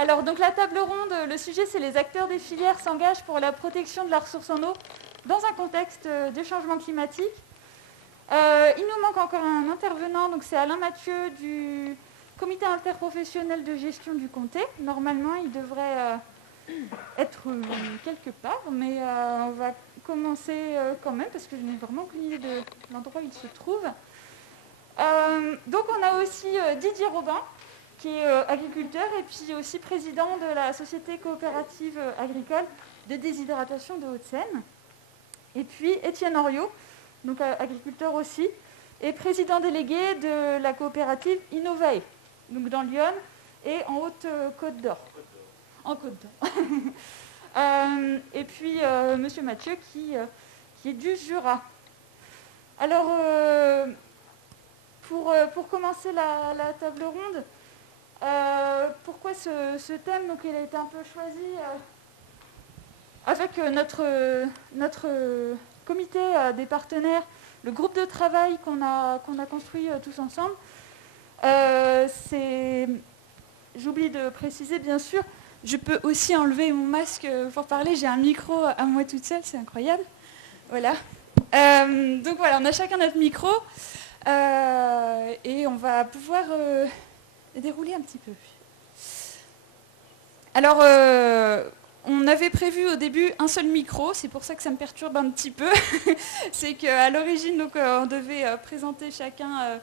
Alors, donc la table ronde, le sujet, c'est les acteurs des filières s'engagent pour la protection de la ressource en eau dans un contexte de changement climatique. Il nous manque encore un intervenant, donc c'est Alain Mathieu du comité interprofessionnel de gestion du comté. Normalement, il devrait être quelque part, mais on va commencer quand même, parce que je n'ai vraiment aucune idée de l'endroit où il se trouve. Donc on a aussi Didier Robin, qui est agriculteur et puis aussi président de la Société coopérative agricole de déshydratation de Hauts-de-Seine. Et puis Étienne Henriot, donc agriculteur aussi, et président délégué de la coopérative Innovae, donc dans Lyon et en Haute-Côte d'Or. En Côte d'Or. Et puis Monsieur Mathieu qui est du Jura. Alors, pour commencer la table ronde, pourquoi ce thème? Donc, il a été un peu choisi avec notre comité des partenaires, le groupe de travail qu'on a construit tous ensemble. J'oublie de préciser, bien sûr, je peux aussi enlever mon masque pour parler. J'ai un micro à moi toute seule, c'est incroyable. Voilà. Donc voilà, on a chacun notre micro et on va pouvoir dérouler un petit peu. Alors, on avait prévu au début un seul micro, c'est pour ça que ça me perturbe un petit peu. C'est qu'à l'origine, donc, on devait présenter chacun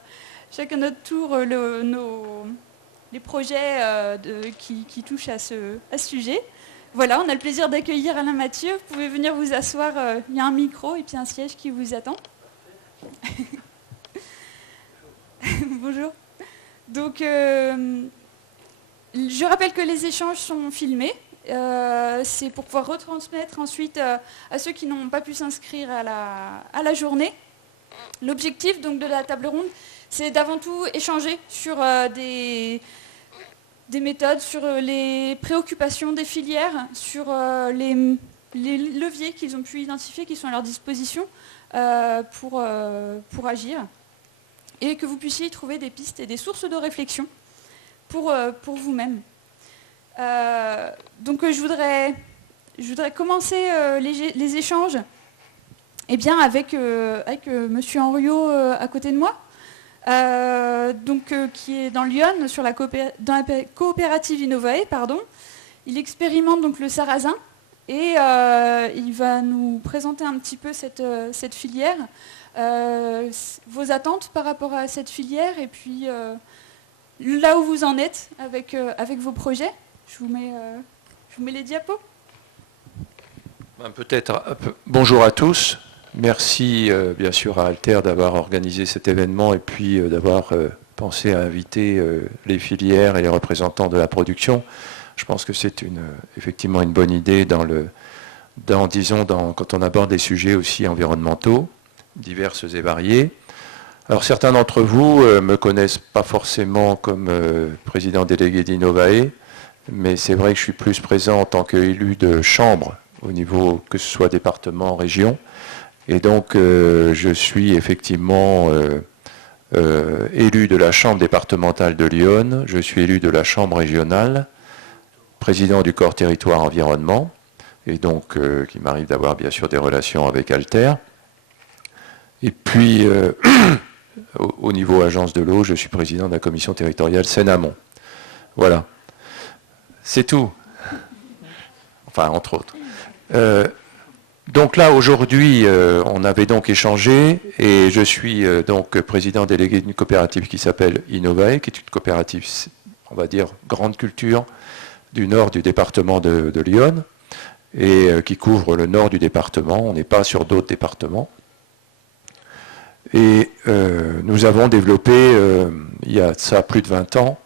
notre tour les projets qui touchent à ce sujet. Voilà, on a le plaisir d'accueillir Alain Mathieu. Vous pouvez venir vous asseoir, il y a un micro et puis un siège qui vous attend. Bonjour. Donc, je rappelle que les échanges sont filmés. C'est pour pouvoir retransmettre ensuite à ceux qui n'ont pas pu s'inscrire à la journée. L'objectif donc de la table ronde, c'est d'avant tout échanger sur des méthodes, sur les préoccupations des filières, sur les leviers qu'ils ont pu identifier, qui sont à leur disposition pour agir, et que vous puissiez y trouver des pistes et des sources de réflexion pour vous-même. Donc je voudrais commencer les échanges avec Monsieur Henriot à côté de moi, qui est dans Lyon, dans la coopérative Innovae, pardon. Il expérimente donc le sarrasin et il va nous présenter un petit peu cette filière, vos attentes par rapport à cette filière et puis là où vous en êtes avec vos projets. Je vous mets les diapos. Bonjour à tous. Merci bien sûr à Alter d'avoir organisé cet événement et puis d'avoir pensé à inviter les filières et les représentants de la production. Je pense que c'est effectivement une bonne idée quand on aborde des sujets aussi environnementaux, divers et variés. Alors certains d'entre vous me connaissent pas forcément comme président délégué d'Innovae, mais c'est vrai que je suis plus présent en tant qu'élu de chambre au niveau que ce soit département, région. Et donc, je suis effectivement élu de la Chambre départementale de Lyon, je suis élu de la Chambre régionale, président du corps territoire environnement, et donc qui m'arrive d'avoir bien sûr des relations avec Alter. Et puis, au niveau agence de l'eau, je suis président de la commission territoriale Seine-Amont. Voilà. C'est tout. Enfin, entre autres. Donc là, aujourd'hui, on avait donc échangé et je suis donc président délégué d'une coopérative qui s'appelle Innovae, qui est une coopérative, on va dire, grande culture du nord du département de Lyon et qui couvre le nord du département. On n'est pas sur d'autres départements. Et nous avons développé, il y a ça plus de 20 ans,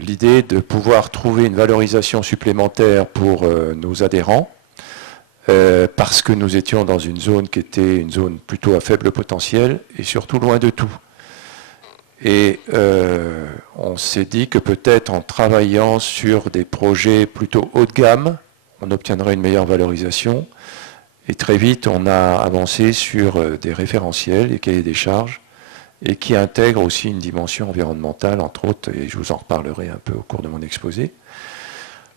l'idée de pouvoir trouver une valorisation supplémentaire pour nos adhérents, parce que nous étions dans une zone qui était une zone plutôt à faible potentiel et surtout loin de tout. Et on s'est dit que peut-être en travaillant sur des projets plutôt haut de gamme, on obtiendrait une meilleure valorisation. Et très vite, on a avancé sur des référentiels, des cahiers des charges, et qui intègre aussi une dimension environnementale, entre autres, et je vous en reparlerai un peu au cours de mon exposé.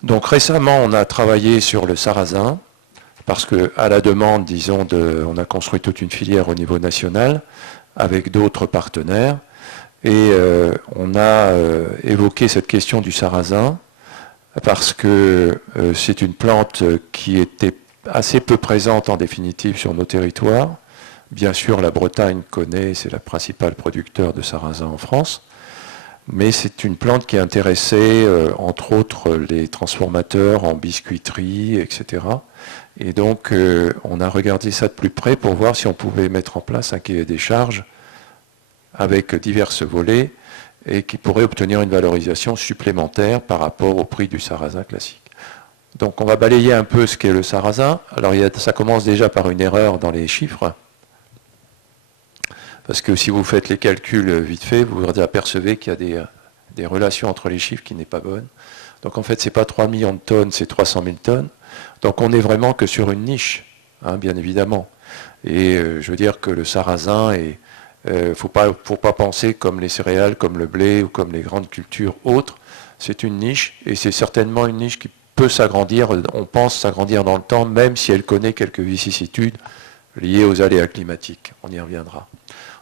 Donc récemment, on a travaillé sur le sarrasin, parce qu'à la demande, disons, on a construit toute une filière au niveau national, avec d'autres partenaires, et on a évoqué cette question du sarrasin, parce que c'est une plante qui était assez peu présente en définitive sur nos territoires. Bien sûr, la Bretagne connaît, c'est la principale producteur de sarrasin en France, mais c'est une plante qui intéressait entre autres les transformateurs en biscuiterie, etc. Et donc on a regardé ça de plus près pour voir si on pouvait mettre en place un cahier des charges avec diverses volets et qui pourrait obtenir une valorisation supplémentaire par rapport au prix du sarrasin classique. Donc on va balayer un peu ce qu'est le sarrasin. Alors ça commence déjà par une erreur dans les chiffres, parce que si vous faites les calculs vite fait, vous vous apercevez qu'il y a des relations entre les chiffres qui n'est pas bonne. Donc en fait, ce n'est pas 3 millions de tonnes, c'est 300 000 tonnes. Donc on n'est vraiment que sur une niche, hein, bien évidemment. Et je veux dire que le sarrasin, il ne faut pas penser comme les céréales, comme le blé ou comme les grandes cultures autres. C'est une niche, et c'est certainement une niche qui peut s'agrandir, on pense s'agrandir dans le temps, même si elle connaît quelques vicissitudes liées aux aléas climatiques. On y reviendra.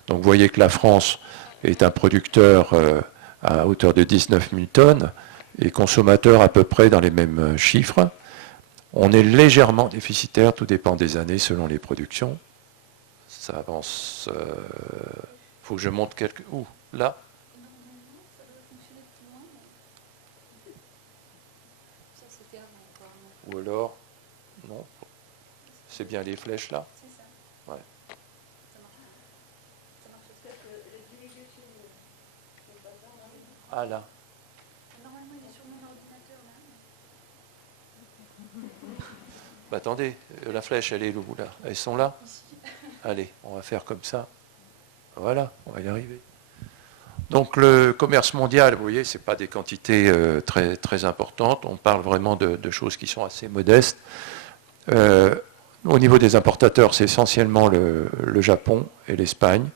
Donc vous voyez que la France est un producteur à hauteur de 19 000 tonnes et consommateur à peu près dans les mêmes chiffres. On est légèrement déficitaire, tout dépend des années selon les productions. Ça avance. Faut que je monte quelques. Où? Là? Ou alors? Non. C'est bien les flèches là? C'est ça. Ouais. Ah là. Normalement, il est sur mon ordinateur là. Bah, attendez, la flèche, elle est où là? Elles sont là? Ici. Allez, on va faire comme ça. Voilà, on va y arriver. Donc le commerce mondial, vous voyez, ce n'est pas des quantités très, très importantes. On parle vraiment de choses qui sont assez modestes. Au niveau des importateurs, c'est essentiellement le Japon et l'Espagne.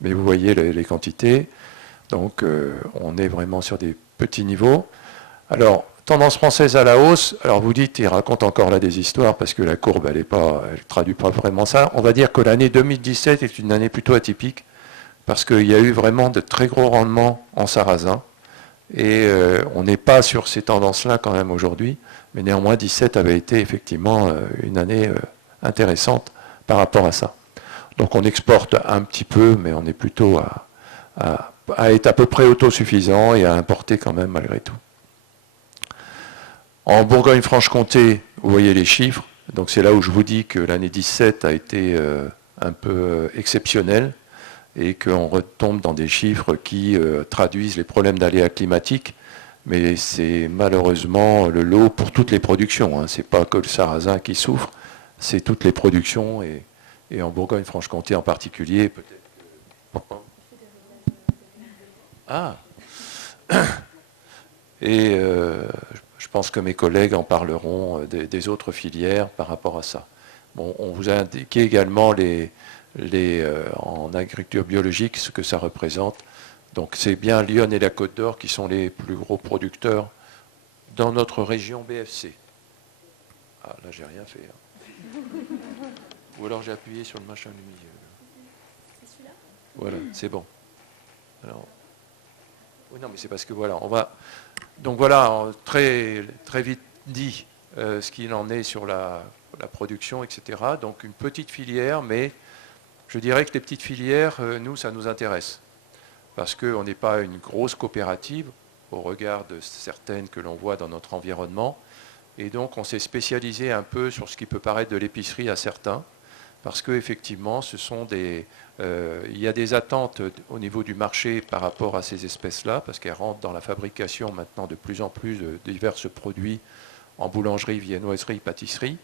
Mais vous voyez les quantités. Donc on est vraiment sur des petits niveaux. Alors, tendance française à la hausse. Alors vous dites, il raconte encore là des histoires parce que la courbe, elle ne traduit pas vraiment ça. On va dire que l'année 2017 est une année plutôt atypique parce qu'il y a eu vraiment de très gros rendements en sarrasin. Et on n'est pas sur ces tendances-là quand même aujourd'hui. Mais néanmoins, 2017 avait été effectivement une année intéressante par rapport à ça. Donc on exporte un petit peu, mais on est plutôt à être à peu près autosuffisant et à importer quand même malgré tout. En Bourgogne-Franche-Comté, vous voyez les chiffres. Donc c'est là où je vous dis que l'année 17 a été un peu exceptionnelle et qu'on retombe dans des chiffres qui traduisent les problèmes d'aléas climatiques. Mais c'est malheureusement le lot pour toutes les productions. Hein. Ce n'est pas que le sarrasin qui souffre, c'est toutes les productions et en Bourgogne-Franche-Comté en particulier. Peut-être que... Ah. Et je pense que mes collègues en parleront des autres filières par rapport à ça. Bon, on vous a indiqué également en agriculture biologique ce que ça représente. Donc c'est bien Lyon et la Côte d'Or qui sont les plus gros producteurs dans notre région BFC. Ah, là j'ai rien fait. Hein. Ou alors j'ai appuyé sur le machin du milieu. C'est celui-là ? Voilà, c'est bon. Alors, oui, non, mais c'est parce que voilà, on va. Donc voilà, très, très vite dit ce qu'il en est sur la production, etc. Donc une petite filière, mais je dirais que les petites filières, nous, ça nous intéresse. Parce qu'on n'est pas une grosse coopérative, au regard de certaines que l'on voit dans notre environnement. Et donc on s'est spécialisé un peu sur ce qui peut paraître de l'épicerie à certains. Parce qu'effectivement, il y a des attentes au niveau du marché par rapport à ces espèces-là, parce qu'elles rentrent dans la fabrication maintenant de plus en plus de divers produits en boulangerie, viennoiserie, pâtisserie,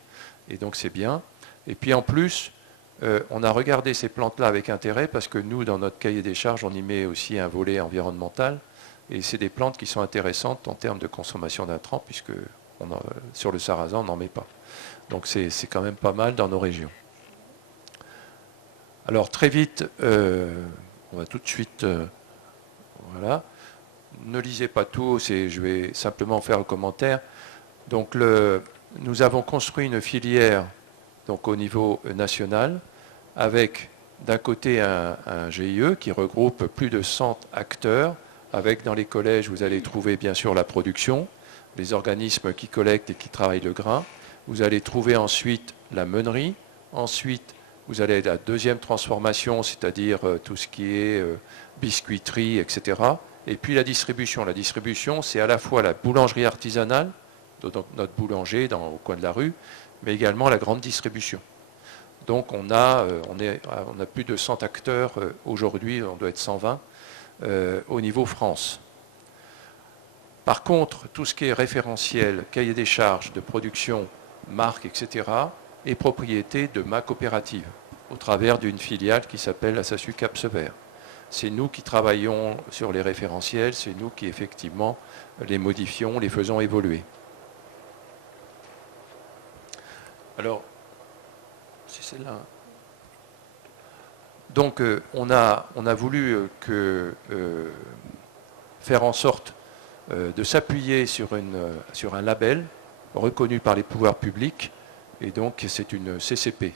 et donc c'est bien. Et puis en plus, on a regardé ces plantes-là avec intérêt, parce que nous, dans notre cahier des charges, on y met aussi un volet environnemental, et c'est des plantes qui sont intéressantes en termes de consommation d'intrants, puisque sur le sarrasin, on n'en met pas. Donc c'est quand même pas mal dans nos régions. Alors très vite, On va tout de suite... voilà. Ne lisez pas tout, je vais simplement faire un commentaire. Donc nous avons construit une filière donc, au niveau national avec d'un côté un GIE qui regroupe plus de 100 acteurs, avec dans les collèges vous allez trouver bien sûr la production, les organismes qui collectent et qui travaillent le grain. Vous allez trouver ensuite la meunerie, ensuite vous allez la deuxième transformation, c'est-à-dire tout ce qui est biscuiterie, etc. Et puis la distribution. La distribution, c'est à la fois la boulangerie artisanale, donc notre boulanger au coin de la rue, mais également la grande distribution. Donc on a plus de 100 acteurs aujourd'hui, on doit être 120 au niveau France. Par contre, tout ce qui est référentiel, cahier des charges de production, marque, etc., est propriété de ma coopérative, au travers d'une filiale qui s'appelle la SASU Cap Sever. C'est nous qui travaillons sur les référentiels, c'est nous qui effectivement les modifions, les faisons évoluer. Alors, c'est celle-là. Donc, on a voulu faire en sorte de s'appuyer sur un label reconnu par les pouvoirs publics, et donc c'est une CCP.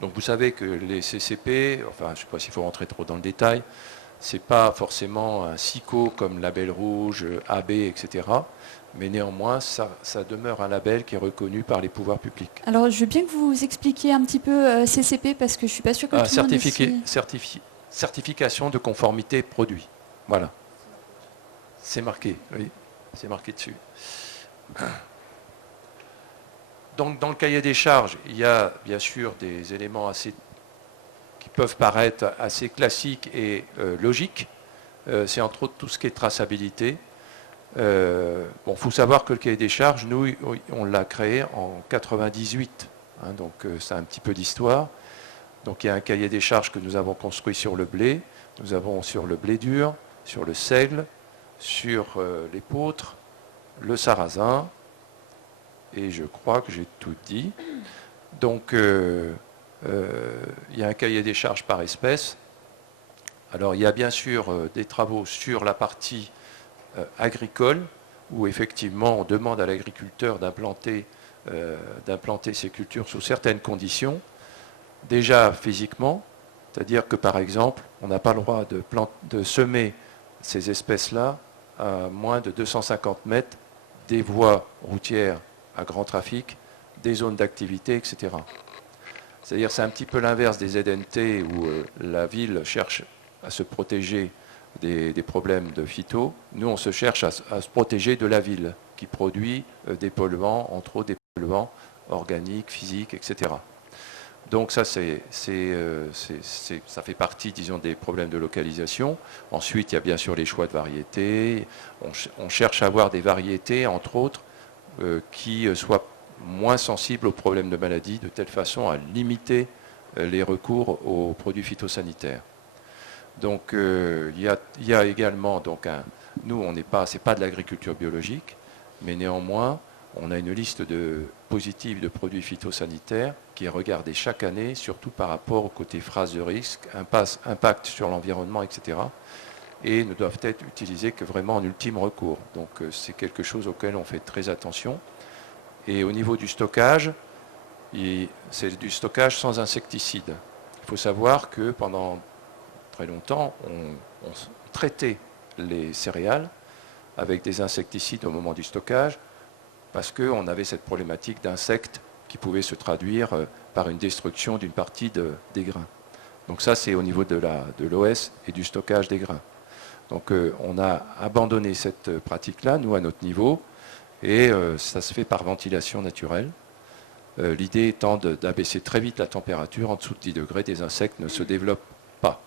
Donc vous savez que les CCP, enfin je ne sais pas s'il faut rentrer trop dans le détail, ce n'est pas forcément un SICO comme Label Rouge, AB, etc. Mais néanmoins, ça demeure un label qui est reconnu par les pouvoirs publics. Alors je veux bien que vous expliquiez un petit peu CCP, parce que je ne suis pas sûre que tout le monde ici... Certification de conformité produit. Voilà. C'est marqué, oui, c'est marqué dessus. Donc, dans le cahier des charges, il y a bien sûr des éléments qui peuvent paraître assez classiques et logiques. C'est entre autres tout ce qui est traçabilité. Faut savoir que le cahier des charges, nous, on l'a créé en 98. Donc, c'est un petit peu d'histoire. Donc, il y a un cahier des charges que nous avons construit sur le blé. Nous avons sur le blé dur, sur le seigle, sur l'épeautre, le sarrasin. Et je crois que j'ai tout dit. Donc, il y a un cahier des charges par espèce. Alors, il y a bien sûr des travaux sur la partie agricole, où effectivement, on demande à l'agriculteur d'implanter ces cultures sous certaines conditions. Déjà physiquement, c'est-à-dire que, par exemple, on n'a pas le droit de semer ces espèces-là à moins de 250 mètres des voies routières à grand trafic, des zones d'activité, etc. C'est-à-dire c'est un petit peu l'inverse des ZNT où la ville cherche à se protéger des problèmes de phyto. Nous, on se cherche à se protéger de la ville qui produit des polluants, entre autres des polluants organiques, physiques, etc. Donc ça, ça fait partie, disons, des problèmes de localisation. Ensuite, il y a bien sûr les choix de variétés. On cherche à avoir des variétés, entre autres, qui soient moins sensibles aux problèmes de maladie, de telle façon à limiter les recours aux produits phytosanitaires. Donc il y a également, nous, c'est pas de l'agriculture biologique, mais néanmoins, on a une liste positive de produits phytosanitaires qui est regardée chaque année, surtout par rapport au côté phrase de risque, impact sur l'environnement, etc. Et ne doivent être utilisés que vraiment en ultime recours. Donc c'est quelque chose auquel on fait très attention. Et au niveau du stockage, c'est du stockage sans insecticides. Il faut savoir que pendant très longtemps, on traitait les céréales avec des insecticides au moment du stockage parce qu'on avait cette problématique d'insectes qui pouvait se traduire par une destruction d'une partie des grains. Donc ça, c'est au niveau de l'OS et du stockage des grains. Donc on a abandonné cette pratique-là, nous, à notre niveau, et ça se fait par ventilation naturelle. L'idée étant d'abaisser très vite la température, en dessous de 10 degrés, des insectes ne se développent pas.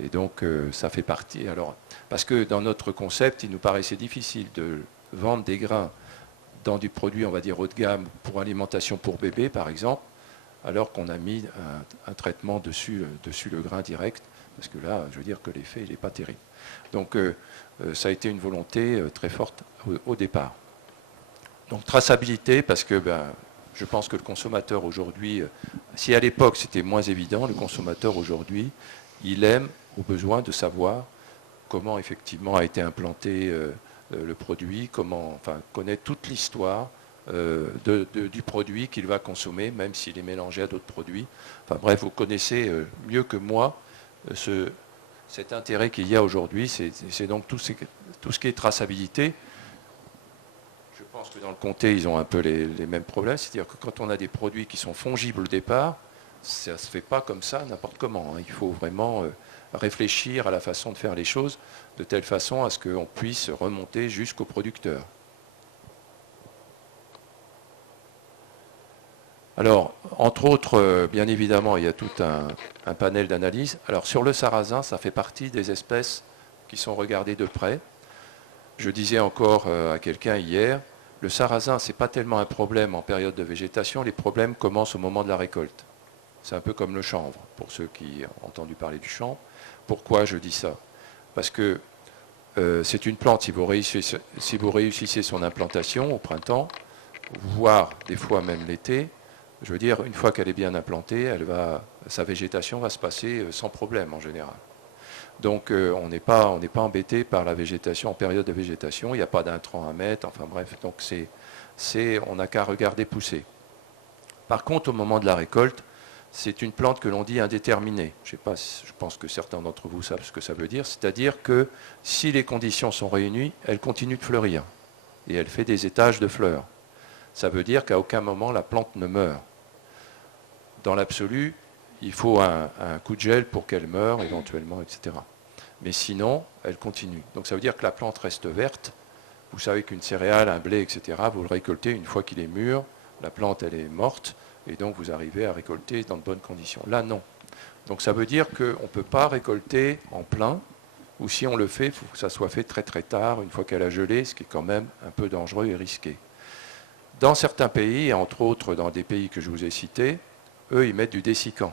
Et donc ça fait partie. Alors, parce que dans notre concept, il nous paraissait difficile de vendre des grains dans du produit, on va dire, haut de gamme pour alimentation pour bébé, par exemple, alors qu'on a mis un traitement dessus le grain direct, parce que là, je veux dire que l'effet, il n'est pas terrible. Donc ça a été une volonté très forte au départ. Donc traçabilité, parce que je pense que le consommateur aujourd'hui, si à l'époque c'était moins évident, le consommateur aujourd'hui, il aime au besoin de savoir comment effectivement a été implanté le produit, connaître toute l'histoire du produit qu'il va consommer, même s'il est mélangé à d'autres produits. Enfin bref, vous connaissez mieux que moi cet intérêt qu'il y a aujourd'hui, c'est donc tout ce qui est traçabilité. Je pense que dans le comté, ils ont un peu les mêmes problèmes, c'est-à-dire que quand on a des produits qui sont fongibles au départ, ça ne se fait pas comme ça, n'importe comment. Il faut vraiment réfléchir à la façon de faire les choses, de telle façon à ce qu'on puisse remonter jusqu'au producteur. Alors, entre autres, bien évidemment, il y a tout un panel d'analyses. Alors, sur le sarrasin, ça fait partie des espèces qui sont regardées de près. Je disais encore à quelqu'un hier, le sarrasin, ce n'est pas tellement un problème en période de végétation, les problèmes commencent au moment de la récolte. C'est un peu comme le chanvre, pour ceux qui ont entendu parler du chanvre. Pourquoi je dis ça? Parce que c'est une plante, si vous réussissez son implantation au printemps, voire des fois même l'été, je veux dire, une fois qu'elle est bien implantée, sa végétation va se passer sans problème en général. Donc on n'est pas embêté par la végétation en période de végétation, il n'y a pas d'intrants à mettre, enfin bref, donc on n'a qu'à regarder pousser. Par contre, au moment de la récolte, c'est une plante que l'on dit indéterminée. Je pense que certains d'entre vous savent ce que ça veut dire, c'est-à-dire que si les conditions sont réunies, elle continue de fleurir et elle fait des étages de fleurs. Ça veut dire qu'à aucun moment la plante ne meurt. Dans l'absolu, il faut un coup de gel pour qu'elle meure éventuellement, etc. Mais sinon, elle continue. Donc ça veut dire que la plante reste verte. Vous savez qu'une céréale, un blé, etc., vous le récoltez une fois qu'il est mûr, la plante elle est morte, et donc vous arrivez à récolter dans de bonnes conditions. Là, non. Donc ça veut dire qu'on ne peut pas récolter en plein, ou si on le fait, il faut que ça soit fait très très tard, une fois qu'elle a gelé, ce qui est quand même un peu dangereux et risqué. Dans certains pays, et entre autres dans des pays que je vous ai cités, eux, ils mettent du dessicant.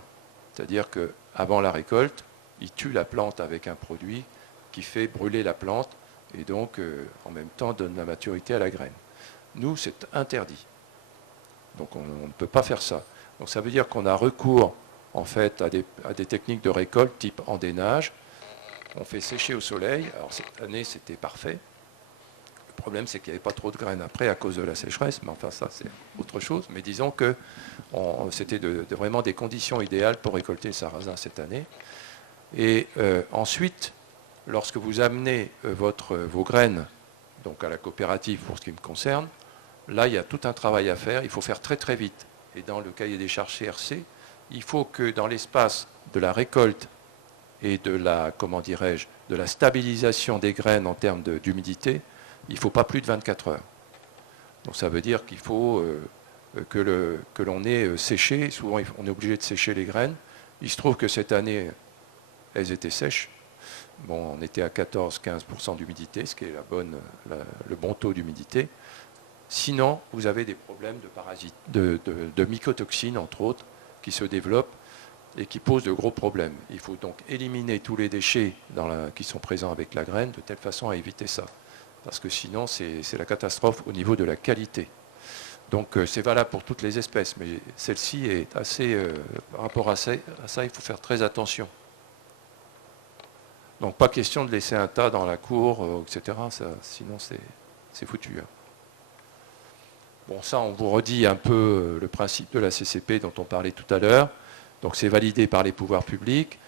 C'est-à-dire qu'avant la récolte, ils tuent la plante avec un produit qui fait brûler la plante et donc en même temps donne la maturité à la graine. Nous, c'est interdit. Donc on ne peut pas faire ça. Donc ça veut dire qu'on a recours en fait à des techniques de récolte type endénage. On fait sécher au soleil. Alors cette année, c'était parfait. Le problème, c'est qu'il n'y avait pas trop de graines après à cause de la sécheresse, mais enfin ça, c'est autre chose. Mais disons que c'était vraiment des conditions idéales pour récolter le sarrasin cette année. Et ensuite, lorsque vous amenez vos graines donc à la coopérative pour ce qui me concerne, là, il y a tout un travail à faire. Il faut faire très très vite. Et dans le cahier des charges CRC, il faut que dans l'espace de la récolte et de la stabilisation des graines en termes d'humidité, il ne faut pas plus de 24 heures. Donc ça veut dire qu'il faut que l'on ait séché. Souvent, on est obligé de sécher les graines. Il se trouve que cette année, elles étaient sèches. Bon, on était à 14-15% d'humidité, ce qui est le bon taux d'humidité. Sinon, vous avez des problèmes de parasites, de mycotoxines, entre autres, qui se développent et qui posent de gros problèmes. Il faut donc éliminer tous les déchets qui sont présents avec la graine, de telle façon à éviter ça. Parce que sinon, c'est la catastrophe au niveau de la qualité. Donc c'est valable pour toutes les espèces, mais celle-ci est assez... par rapport à ça, il faut faire très attention. Donc pas question de laisser un tas dans la cour, etc. Sinon, c'est foutu. Bon, ça, on vous redit un peu le principe de la CCP dont on parlait tout à l'heure. Donc c'est validé par les pouvoirs publics.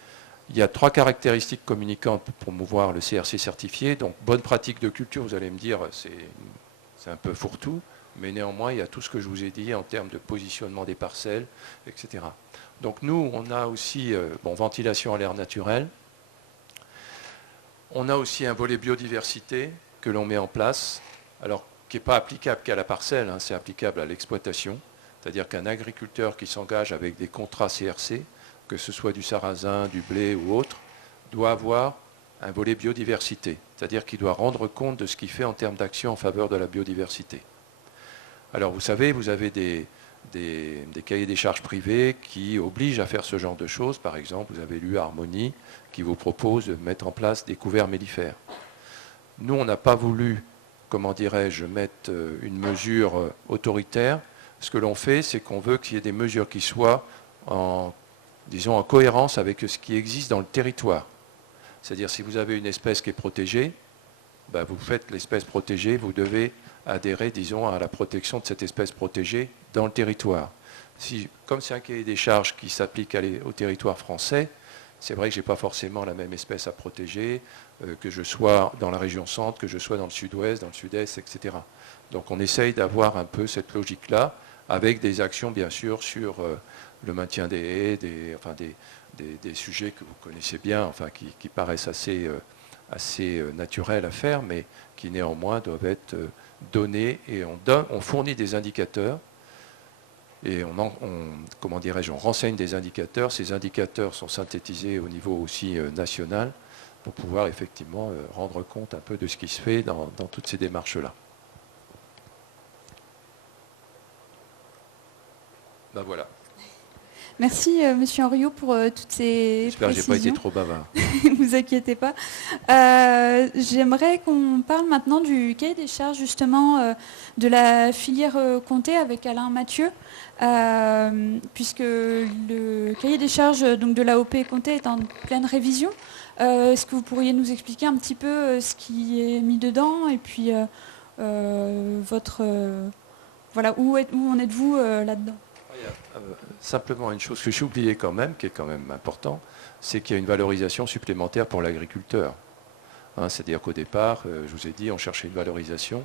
Il y a 3 caractéristiques communicantes pour promouvoir le CRC certifié. Donc, bonne pratique de culture, vous allez me dire, c'est un peu fourre-tout, mais néanmoins, il y a tout ce que je vous ai dit en termes de positionnement des parcelles, etc. Donc, nous, on a aussi ventilation à l'air naturel. On a aussi un volet biodiversité que l'on met en place, alors qui n'est pas applicable qu'à la parcelle, c'est applicable à l'exploitation. C'est-à-dire qu'un agriculteur qui s'engage avec des contrats CRC, que ce soit du sarrasin, du blé ou autre, doit avoir un volet biodiversité. C'est-à-dire qu'il doit rendre compte de ce qu'il fait en termes d'action en faveur de la biodiversité. Alors vous savez, vous avez des cahiers des charges privés qui obligent à faire ce genre de choses. Par exemple, vous avez l'Harmonie qui vous propose de mettre en place des couverts mellifères. Nous, on n'a pas voulu, mettre une mesure autoritaire. Ce que l'on fait, c'est qu'on veut qu'il y ait des mesures qui soient en cohérence avec ce qui existe dans le territoire. C'est-à-dire, si vous avez une espèce qui est protégée, ben, vous faites l'espèce protégée, vous devez adhérer, disons, à la protection de cette espèce protégée dans le territoire. Comme c'est un cahier des charges qui s'applique au territoire français, c'est vrai que je n'ai pas forcément la même espèce à protéger, que je sois dans la région centre, que je sois dans le sud-ouest, dans le sud-est, etc. Donc on essaye d'avoir un peu cette logique-là, avec des actions, bien sûr, sur le maintien des haies, des sujets que vous connaissez bien, enfin, qui paraissent assez naturels à faire, mais qui néanmoins doivent être donnés, et on fournit des indicateurs, et on renseigne des indicateurs. Ces indicateurs sont synthétisés au niveau aussi national pour pouvoir effectivement rendre compte un peu de ce qui se fait dans toutes ces démarches-là. Ben voilà. Merci, Monsieur Henriot, pour toutes ces J'espère précisions. que je n'ai pas été trop bavard. Ne vous inquiétez pas. J'aimerais qu'on parle maintenant du cahier des charges, justement, de la filière comté avec Alain Mathieu, puisque le cahier des charges donc, de l'AOP comté est en pleine révision. Est-ce que vous pourriez nous expliquer un petit peu ce qui est mis dedans et puis voilà, où en êtes-vous là-dedans? Simplement une chose que j'ai oubliée quand même, qui est quand même important, c'est qu'il y a une valorisation supplémentaire pour l'agriculteur. C'est-à-dire qu'au départ, je vous ai dit, on cherchait une valorisation.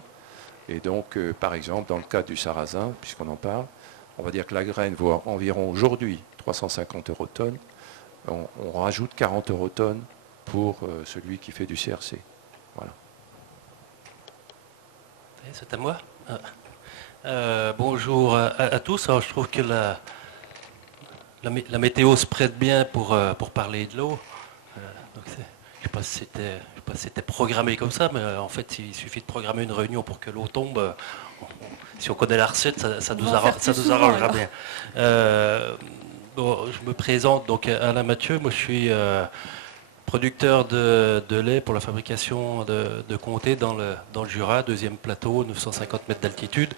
Et donc, par exemple, dans le cas du sarrasin, puisqu'on en parle, on va dire que la graine vaut environ aujourd'hui 350 € tonne. On rajoute 40 € tonne pour celui qui fait du CRC. Voilà. C'est à moi. Bonjour à tous. Alors, je trouve que la météo se prête bien pour parler de l'eau. Je ne sais pas si c'était programmé comme ça, mais en fait, il suffit de programmer une réunion pour que l'eau tombe. Si on connaît la recette, ça nous arrangera bien. Je me présente donc Alain Mathieu. Moi, je suis producteur de lait pour la fabrication de comté dans le Jura, 2e plateau, 950 mètres d'altitude.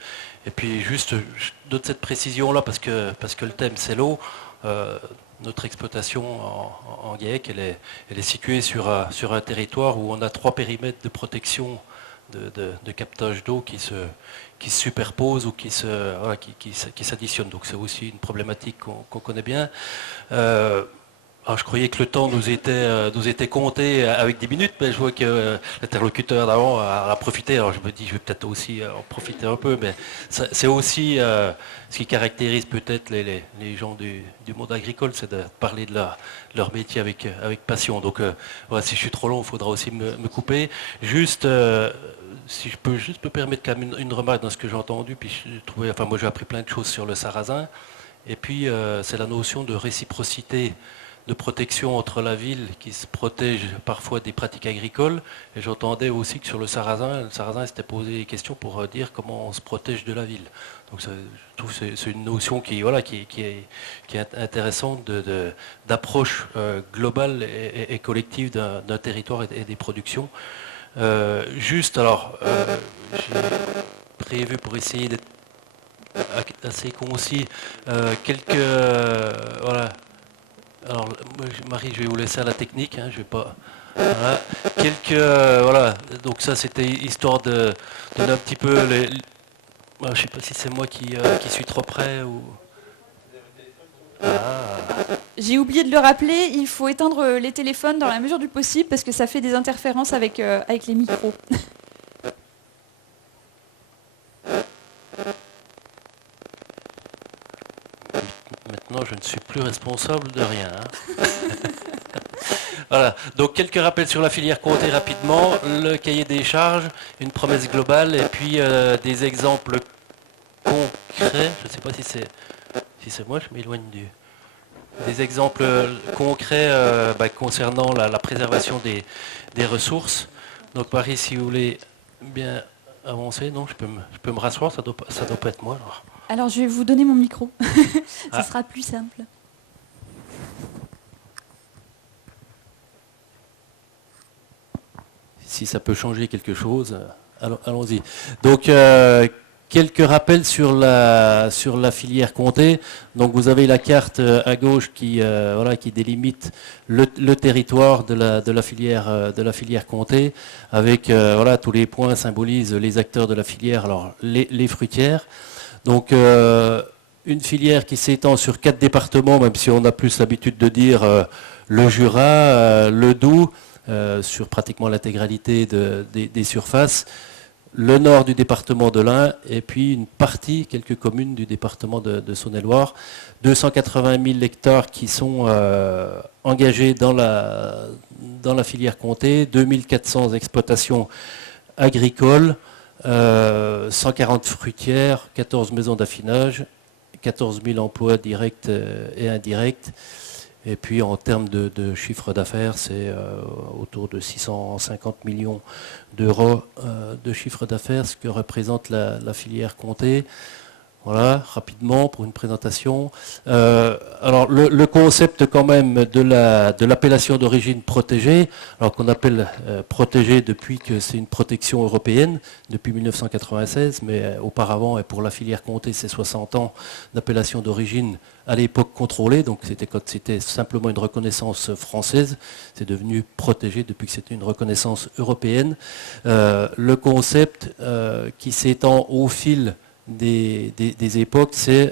Et puis juste, je donne cette précision-là parce que le thème c'est l'eau. Notre exploitation en GAEC, elle est située sur un territoire où on a 3 périmètres de protection de captage d'eau qui se superposent ou qui s'additionnent. Donc c'est aussi une problématique qu'on connaît bien. Alors, je croyais que le temps nous était compté avec 10 minutes, mais je vois que l'interlocuteur d'avant a profité. Alors je me dis, je vais peut-être aussi en profiter un peu, mais c'est aussi ce qui caractérise peut-être les gens du monde agricole, c'est de parler de leur métier avec passion. Donc voilà, si je suis trop long, il faudra aussi me couper. Juste, si je peux juste me permettre quand même une remarque dans ce que j'ai entendu, puis moi j'ai appris plein de choses sur le sarrasin, et puis c'est la notion de réciprocité, de protection entre la ville qui se protège parfois des pratiques agricoles. Et j'entendais aussi que sur le sarrasin s'était posé des questions pour dire comment on se protège de la ville. Donc je trouve que c'est une notion qui est intéressante d'approche globale et collective d'un territoire et des productions. J'ai prévu, pour essayer d'être assez concis, voilà. Alors, Marie, je vais vous laisser à la technique, je vais pas. Voilà. Voilà. Donc ça, c'était histoire de donner un petit peu je ne sais pas si c'est moi qui suis trop près ou. J'ai oublié de le rappeler, il faut éteindre les téléphones dans la mesure du possible parce que ça fait des interférences avec les micros. Maintenant, je ne suis plus responsable de rien. Voilà. Donc, quelques rappels sur la filière comté rapidement. Le cahier des charges, une promesse globale et puis des exemples concrets. Je ne sais pas si c'est moi, je m'éloigne des exemples concrets concernant la préservation des ressources. Donc, Marie, si vous voulez bien avancer, non, je peux me rasseoir, ça doit pas être moi. Alors, je vais vous donner mon micro. Ce sera plus simple. Si ça peut changer quelque chose, allons-y. Donc, quelques rappels sur la filière comté. Donc vous avez la carte à gauche qui délimite le territoire de la filière comté, avec tous les points symbolisent les acteurs de la filière, alors les fruitières. Donc une filière qui s'étend sur 4 départements, même si on a plus l'habitude de dire le Jura, le Doubs, sur pratiquement l'intégralité des surfaces, le nord du département de l'Ain, et puis une partie, quelques communes du département de Saône-et-Loire. 280 000 hectares qui sont engagés dans la filière comté, 2400 exploitations agricoles, 140 fruitières, 14 maisons d'affinage, 14 000 emplois directs et indirects. Et puis en termes de chiffre d'affaires, c'est autour de 650 millions d'euros de chiffre d'affaires, ce que représente la filière comté. Voilà, rapidement pour une présentation. Alors le concept quand même de l'appellation d'origine protégée, alors qu'on appelle protégée depuis que c'est une protection européenne, depuis 1996, mais auparavant, et pour la filière comté, c'est 60 ans d'appellation d'origine à l'époque contrôlée, donc c'était simplement une reconnaissance française, c'est devenu protégé depuis que c'était une reconnaissance européenne. Le concept qui s'étend au fil des époques, c'est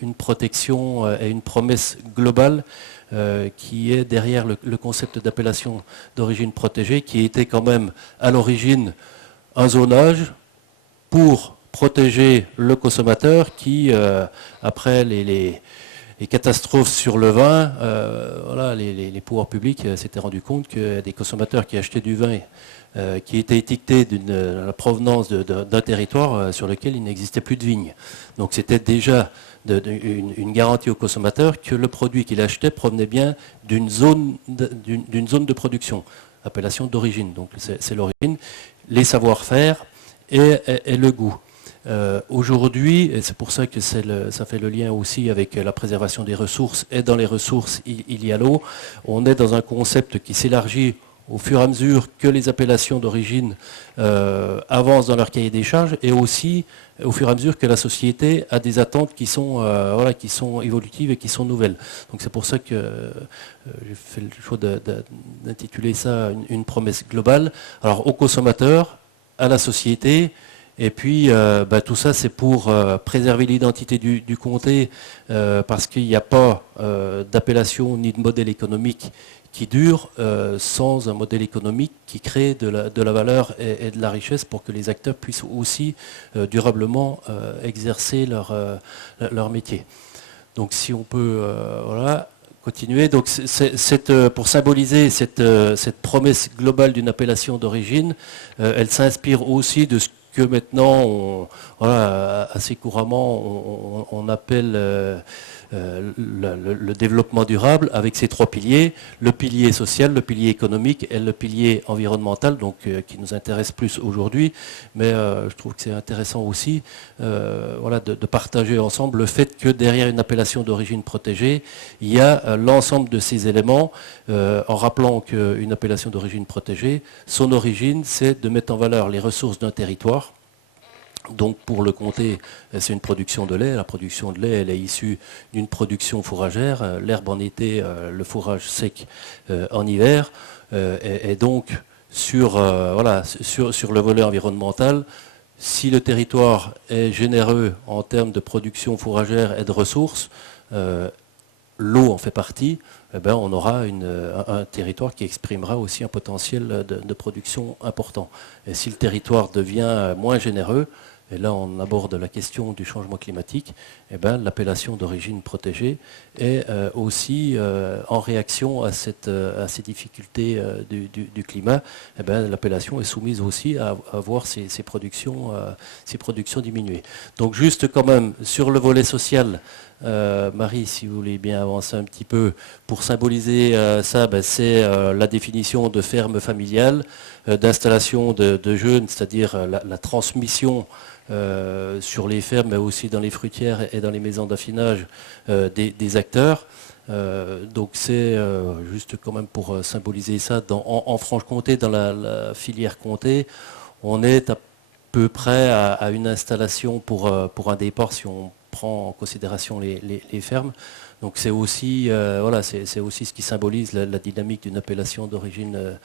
une protection et une promesse globale qui est derrière le concept d'appellation d'origine protégée, qui était quand même à l'origine un zonage pour protéger le consommateur qui, après les catastrophes sur le vin, les pouvoirs publics s'étaient rendus compte que des consommateurs qui achetaient du vin qui était étiqueté de la provenance d'un territoire sur lequel il n'existait plus de vignes. Donc c'était déjà une garantie au consommateur que le produit qu'il achetait provenait bien d'une zone de production, appellation d'origine. Donc c'est l'origine, les savoir-faire et le goût. Aujourd'hui, et c'est pour ça que ça fait le lien aussi avec la préservation des ressources, et dans les ressources il y a l'eau, on est dans un concept qui s'élargit au fur et à mesure que les appellations d'origine avancent dans leur cahier des charges, et aussi au fur et à mesure que la société a des attentes qui sont évolutives et qui sont nouvelles. Donc c'est pour ça que j'ai fait le choix d'intituler ça une promesse globale. Alors aux consommateurs, à la société, et puis tout ça c'est pour préserver l'identité du comté, parce qu'il n'y a pas d'appellation ni de modèle économique qui dure sans un modèle économique qui crée de la valeur et de la richesse pour que les acteurs puissent aussi durablement exercer leur métier. Donc si on peut continuer. Donc pour symboliser cette promesse globale d'une appellation d'origine, elle s'inspire aussi de ce que maintenant, assez couramment, on appelle le développement durable, avec ces 3 piliers, le pilier social, le pilier économique et le pilier environnemental, donc qui nous intéresse plus aujourd'hui. Mais je trouve que c'est intéressant aussi de partager ensemble le fait que derrière une appellation d'origine protégée, il y a l'ensemble de ces éléments, en rappelant qu'une appellation d'origine protégée, son origine, c'est de mettre en valeur les ressources d'un territoire. Donc pour le comté, c'est une production de lait. La production de lait, elle est issue d'une production fourragère, l'herbe en été, le fourrage sec en hiver. Et donc sur le volet environnemental, si le territoire est généreux en termes de production fourragère et de ressources, l'eau en fait partie, on aura un territoire qui exprimera aussi un potentiel de production important. Et si le territoire devient moins généreux, et là on aborde la question du changement climatique, l'appellation d'origine protégée est aussi en réaction à ces difficultés du climat, l'appellation est soumise aussi à voir ses productions diminuer. Donc juste quand même sur le volet social, Marie, si vous voulez bien avancer un petit peu, pour symboliser ça, c'est la définition de ferme familiale, d'installation de jeunes, c'est-à-dire la transmission sur les fermes, mais aussi dans les fruitières et dans les maisons d'affinage des acteurs. Donc c'est juste quand même pour symboliser ça. En Franche-Comté, dans la filière comté, on est à peu près à une installation pour un départ si on prend en considération les fermes. Donc c'est aussi, c'est aussi ce qui symbolise la dynamique d'une appellation d'origine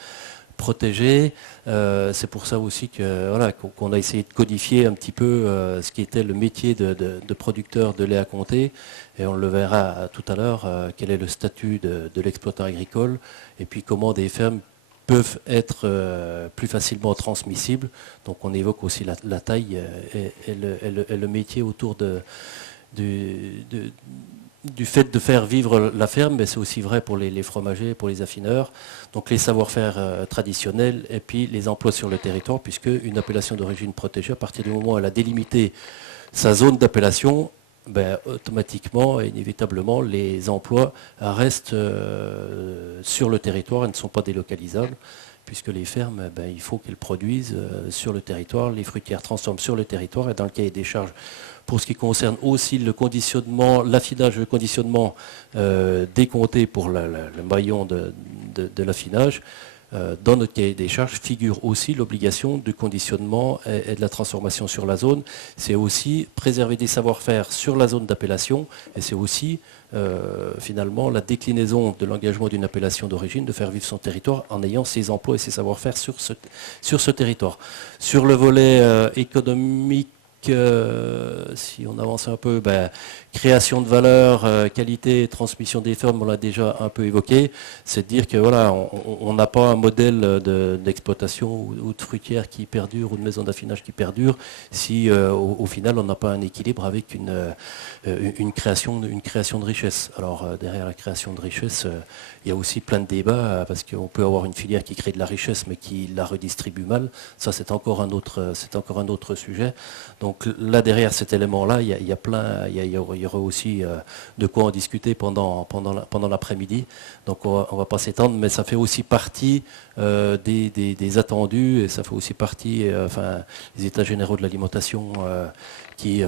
protégée. C'est pour ça aussi qu'on a essayé de codifier un petit peu ce qui était le métier de producteur de lait à comté. Et on le verra tout à l'heure, quel est le statut de l'exploitant agricole et puis comment des fermes peuvent être plus facilement transmissibles. Donc on évoque aussi la taille et le métier autour du fait de faire vivre la ferme, mais c'est aussi vrai pour les fromagers, pour les affineurs, donc les savoir-faire traditionnels et puis les emplois sur le territoire, puisque une appellation d'origine protégée, à partir du moment où elle a délimité sa zone d'appellation, automatiquement et inévitablement, les emplois restent sur le territoire et ne sont pas délocalisables, puisque les fermes, il faut qu'elles produisent sur le territoire, les fruitières transforment sur le territoire, et dans le cahier des charges, pour ce qui concerne aussi le conditionnement, l'affinage, le conditionnement des comtés pour le maillon de l'affinage, dans notre cahier des charges figure aussi l'obligation du conditionnement et de la transformation sur la zone. C'est aussi préserver des savoir-faire sur la zone d'appellation, et c'est aussi finalement la déclinaison de l'engagement d'une appellation d'origine, de faire vivre son territoire en ayant ses emplois et ses savoir-faire sur ce territoire. Sur le volet économique, si on avance un peu, création de valeur, qualité, transmission des fermes, on l'a déjà un peu évoqué. C'est de dire que on n'a pas un modèle d'exploitation ou de fruitière qui perdure ou de maison d'affinage qui perdure si au final on n'a pas un équilibre avec une création de richesse. Alors derrière la création de richesse, il y a aussi plein de débats parce qu'on peut avoir une filière qui crée de la richesse mais qui la redistribue mal. Ça c'est encore un autre sujet. Donc là derrière cet élément-là, il y aura aussi de quoi en discuter pendant l'après-midi. Donc on va pas s'étendre, mais ça fait aussi partie des attendus, et ça fait aussi partie des états généraux de l'alimentation qui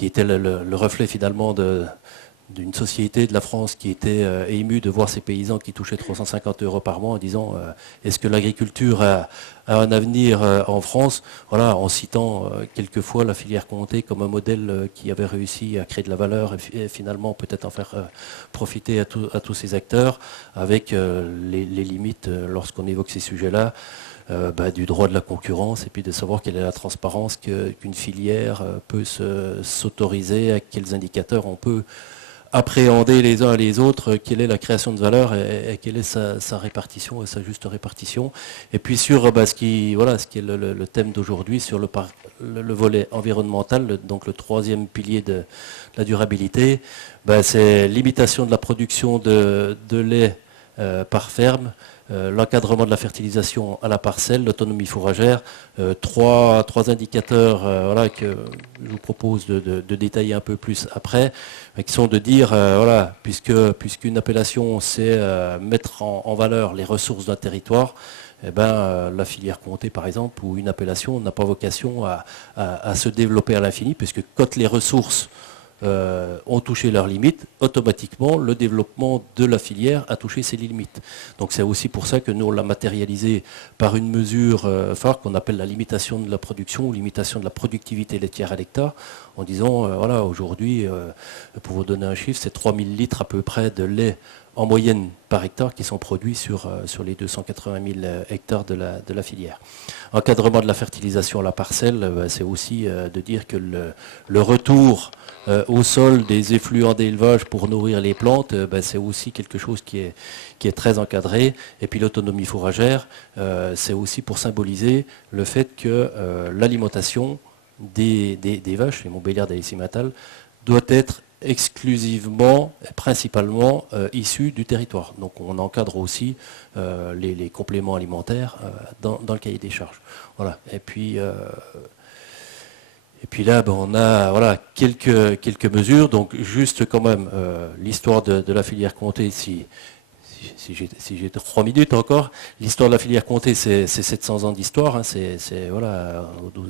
étaient le reflet finalement d'une société de la France qui était émue de voir ces paysans qui touchaient 350 € par mois en disant est-ce que l'agriculture a un avenir en France, en citant quelquefois la filière comté comme un modèle qui avait réussi à créer de la valeur et finalement peut-être en faire profiter à tous ces acteurs, avec les limites lorsqu'on évoque ces sujets-là. Du droit de la concurrence et puis de savoir quelle est la transparence qu'une filière peut s'autoriser, à quels indicateurs on peut appréhender les uns et les autres, quelle est la création de valeur et quelle est sa répartition et sa juste répartition. Et puis sur ce qui est le thème d'aujourd'hui, sur le volet environnemental, donc le troisième pilier de la durabilité, c'est limitation de la production de lait par ferme, l'encadrement de la fertilisation à la parcelle, l'autonomie fourragère, trois indicateurs que je vous propose de détailler un peu plus après, qui sont de dire, puisqu'une appellation c'est mettre en valeur les ressources d'un territoire, la filière comté par exemple, ou une appellation n'a pas vocation à se développer à l'infini, puisque quand les ressources ont touché leurs limites, automatiquement le développement de la filière a touché ses limites. Donc c'est aussi pour ça que nous on l'a matérialisé par une mesure phare qu'on appelle la limitation de la production ou limitation de la productivité laitière à l'hectare, en disant aujourd'hui, pour vous donner un chiffre, c'est 3000 litres à peu près de lait en moyenne par hectare qui sont produits sur les 280 000 hectares de la filière. Encadrement de la fertilisation à la parcelle, c'est aussi de dire que le retour au sol des effluents d'élevage pour nourrir les plantes, c'est aussi quelque chose qui est très encadré. Et puis l'autonomie fourragère, c'est aussi pour symboliser le fait que l'alimentation des vaches, les montbéliardes et les cimatales, doit être exclusivement, principalement issus du territoire. Donc on encadre aussi les compléments alimentaires dans le cahier des charges. Voilà. Et puis là, on a quelques mesures. Donc juste quand même l'histoire de la filière comté, si j'ai 3 minutes encore, l'histoire de la filière comté, c'est 700 ans d'histoire. C'est au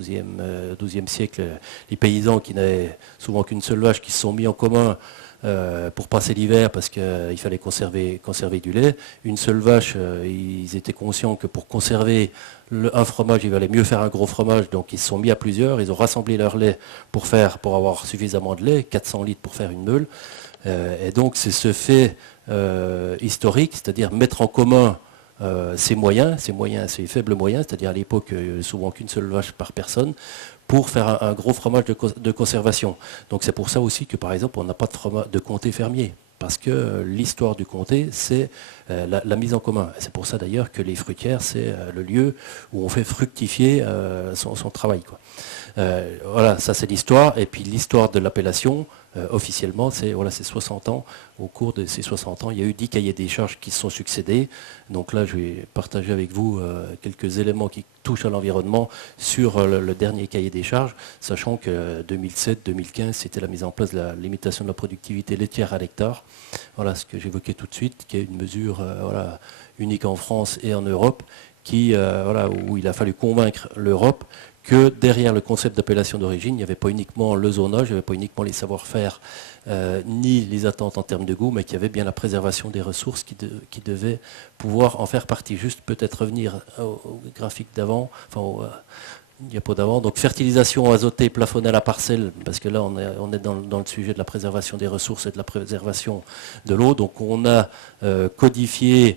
XIIe siècle, les paysans qui n'avaient souvent qu'une seule vache, qui se sont mis en commun pour passer l'hiver parce qu'il fallait conserver du lait. Une seule vache, ils étaient conscients que pour conserver un fromage, il valait mieux faire un gros fromage, donc ils se sont mis à plusieurs, ils ont rassemblé leur lait pour avoir suffisamment de lait, 400 litres pour faire une meule. Et donc c'est ce fait historique, c'est-à-dire mettre en commun ces faibles moyens, c'est-à-dire à l'époque souvent qu'une seule vache par personne, pour faire un gros fromage de conservation. Donc c'est pour ça aussi que par exemple on n'a pas de comté fermier, parce que l'histoire du comté c'est la mise en commun. C'est pour ça d'ailleurs que les fruitières c'est le lieu où on fait fructifier son travail, quoi. Voilà, ça c'est l'histoire. Et puis l'histoire de l'appellation, officiellement, c'est 60 ans. Au cours de ces 60 ans, il y a eu 10 cahiers des charges qui se sont succédés. Donc là, je vais partager avec vous quelques éléments qui touchent à l'environnement sur le dernier cahier des charges, sachant que 2007-2015, c'était la mise en place de la limitation de la productivité laitière à l'hectare. Voilà ce que j'évoquais tout de suite, qui est une mesure unique en France et en Europe, où il a fallu convaincre l'Europe que derrière le concept d'appellation d'origine, il n'y avait pas uniquement le zonage, il n'y avait pas uniquement les savoir-faire, ni les attentes en termes de goût, mais qu'il y avait bien la préservation des ressources qui devaient pouvoir en faire partie. Juste peut-être revenir au graphique d'avant, au diapo d'avant. Donc fertilisation azotée plafonnée à la parcelle, parce que là on est dans le sujet de la préservation des ressources et de la préservation de l'eau. Donc on a codifié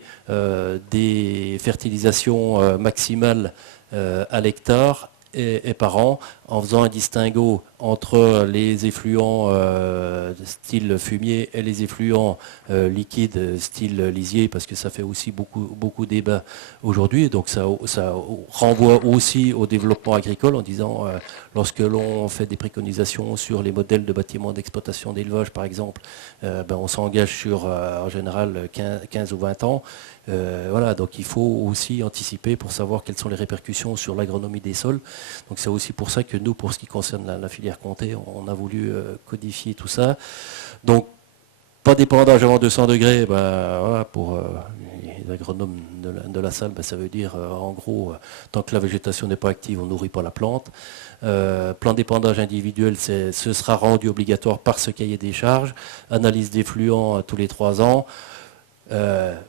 des fertilisations maximales à l'hectare et par an, en faisant un distinguo entre les effluents style fumier et les effluents liquides style lisier, parce que ça fait aussi beaucoup débat aujourd'hui. Donc ça renvoie aussi au développement agricole en disant, lorsque l'on fait des préconisations sur les modèles de bâtiments d'exploitation d'élevage par exemple, on s'engage sur en général 15 ou 20 ans. Donc il faut aussi anticiper pour savoir quelles sont les répercussions sur l'agronomie des sols. Donc c'est aussi pour ça que nous, pour ce qui concerne la filière comté, on a voulu codifier tout ça. Donc pas d'épandage avant 200 degrés, pour les agronomes de la salle, ça veut dire en gros, tant que la végétation n'est pas active, on ne nourrit pas la plante. Plan d'épandage individuel, ce sera rendu obligatoire par ce cahier des charges. Analyse d'effluents tous les 3 ans.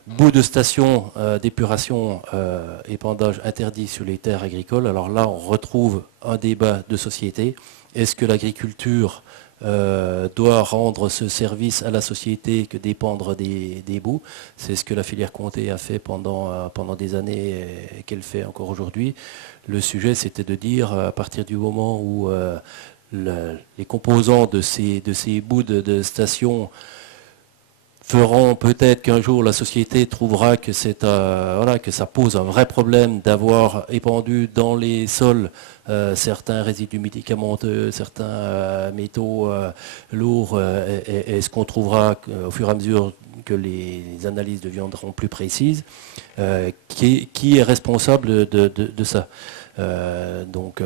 Bout de station d'épuration, épandage interdit sur les terres agricoles. Alors là, on retrouve un débat de société. Est-ce que l'agriculture doit rendre ce service à la société que d'épandre des bouts? C'est ce que la filière comté a fait pendant des années et qu'elle fait encore aujourd'hui. Le sujet, c'était de dire, à partir du moment où les composants de ces bouts de station feront peut-être qu'un jour la société trouvera que que ça pose un vrai problème d'avoir épandu dans les sols certains résidus médicamenteux, certains métaux lourds, et ce qu'on trouvera au fur et à mesure que les analyses deviendront plus précises, qui est responsable de ça. Donc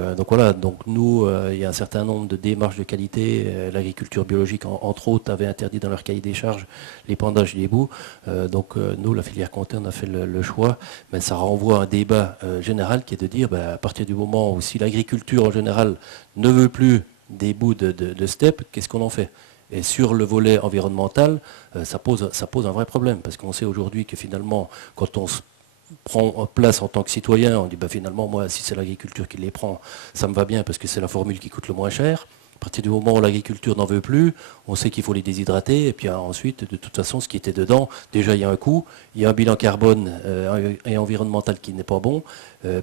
nous, il y a un certain nombre de démarches de qualité. L'agriculture biologique, entre autres, avait interdit dans leur cahier des charges l'épandage des bouts. Nous, la filière comté, on a fait le choix, mais ça renvoie à un débat général qui est de dire, à partir du moment où si l'agriculture en général ne veut plus des bouts de steppe, qu'est-ce qu'on en fait? Et sur le volet environnemental, ça pose un vrai problème, parce qu'on sait aujourd'hui que finalement, quand on prend place en tant que citoyen, on dit finalement, moi, si c'est l'agriculture qui les prend, ça me va bien parce que c'est la formule qui coûte le moins cher. À partir du moment où l'agriculture n'en veut plus, on sait qu'il faut les déshydrater, et puis ensuite, de toute façon, ce qui était dedans, déjà il y a un coût, il y a un bilan carbone et environnemental qui n'est pas bon,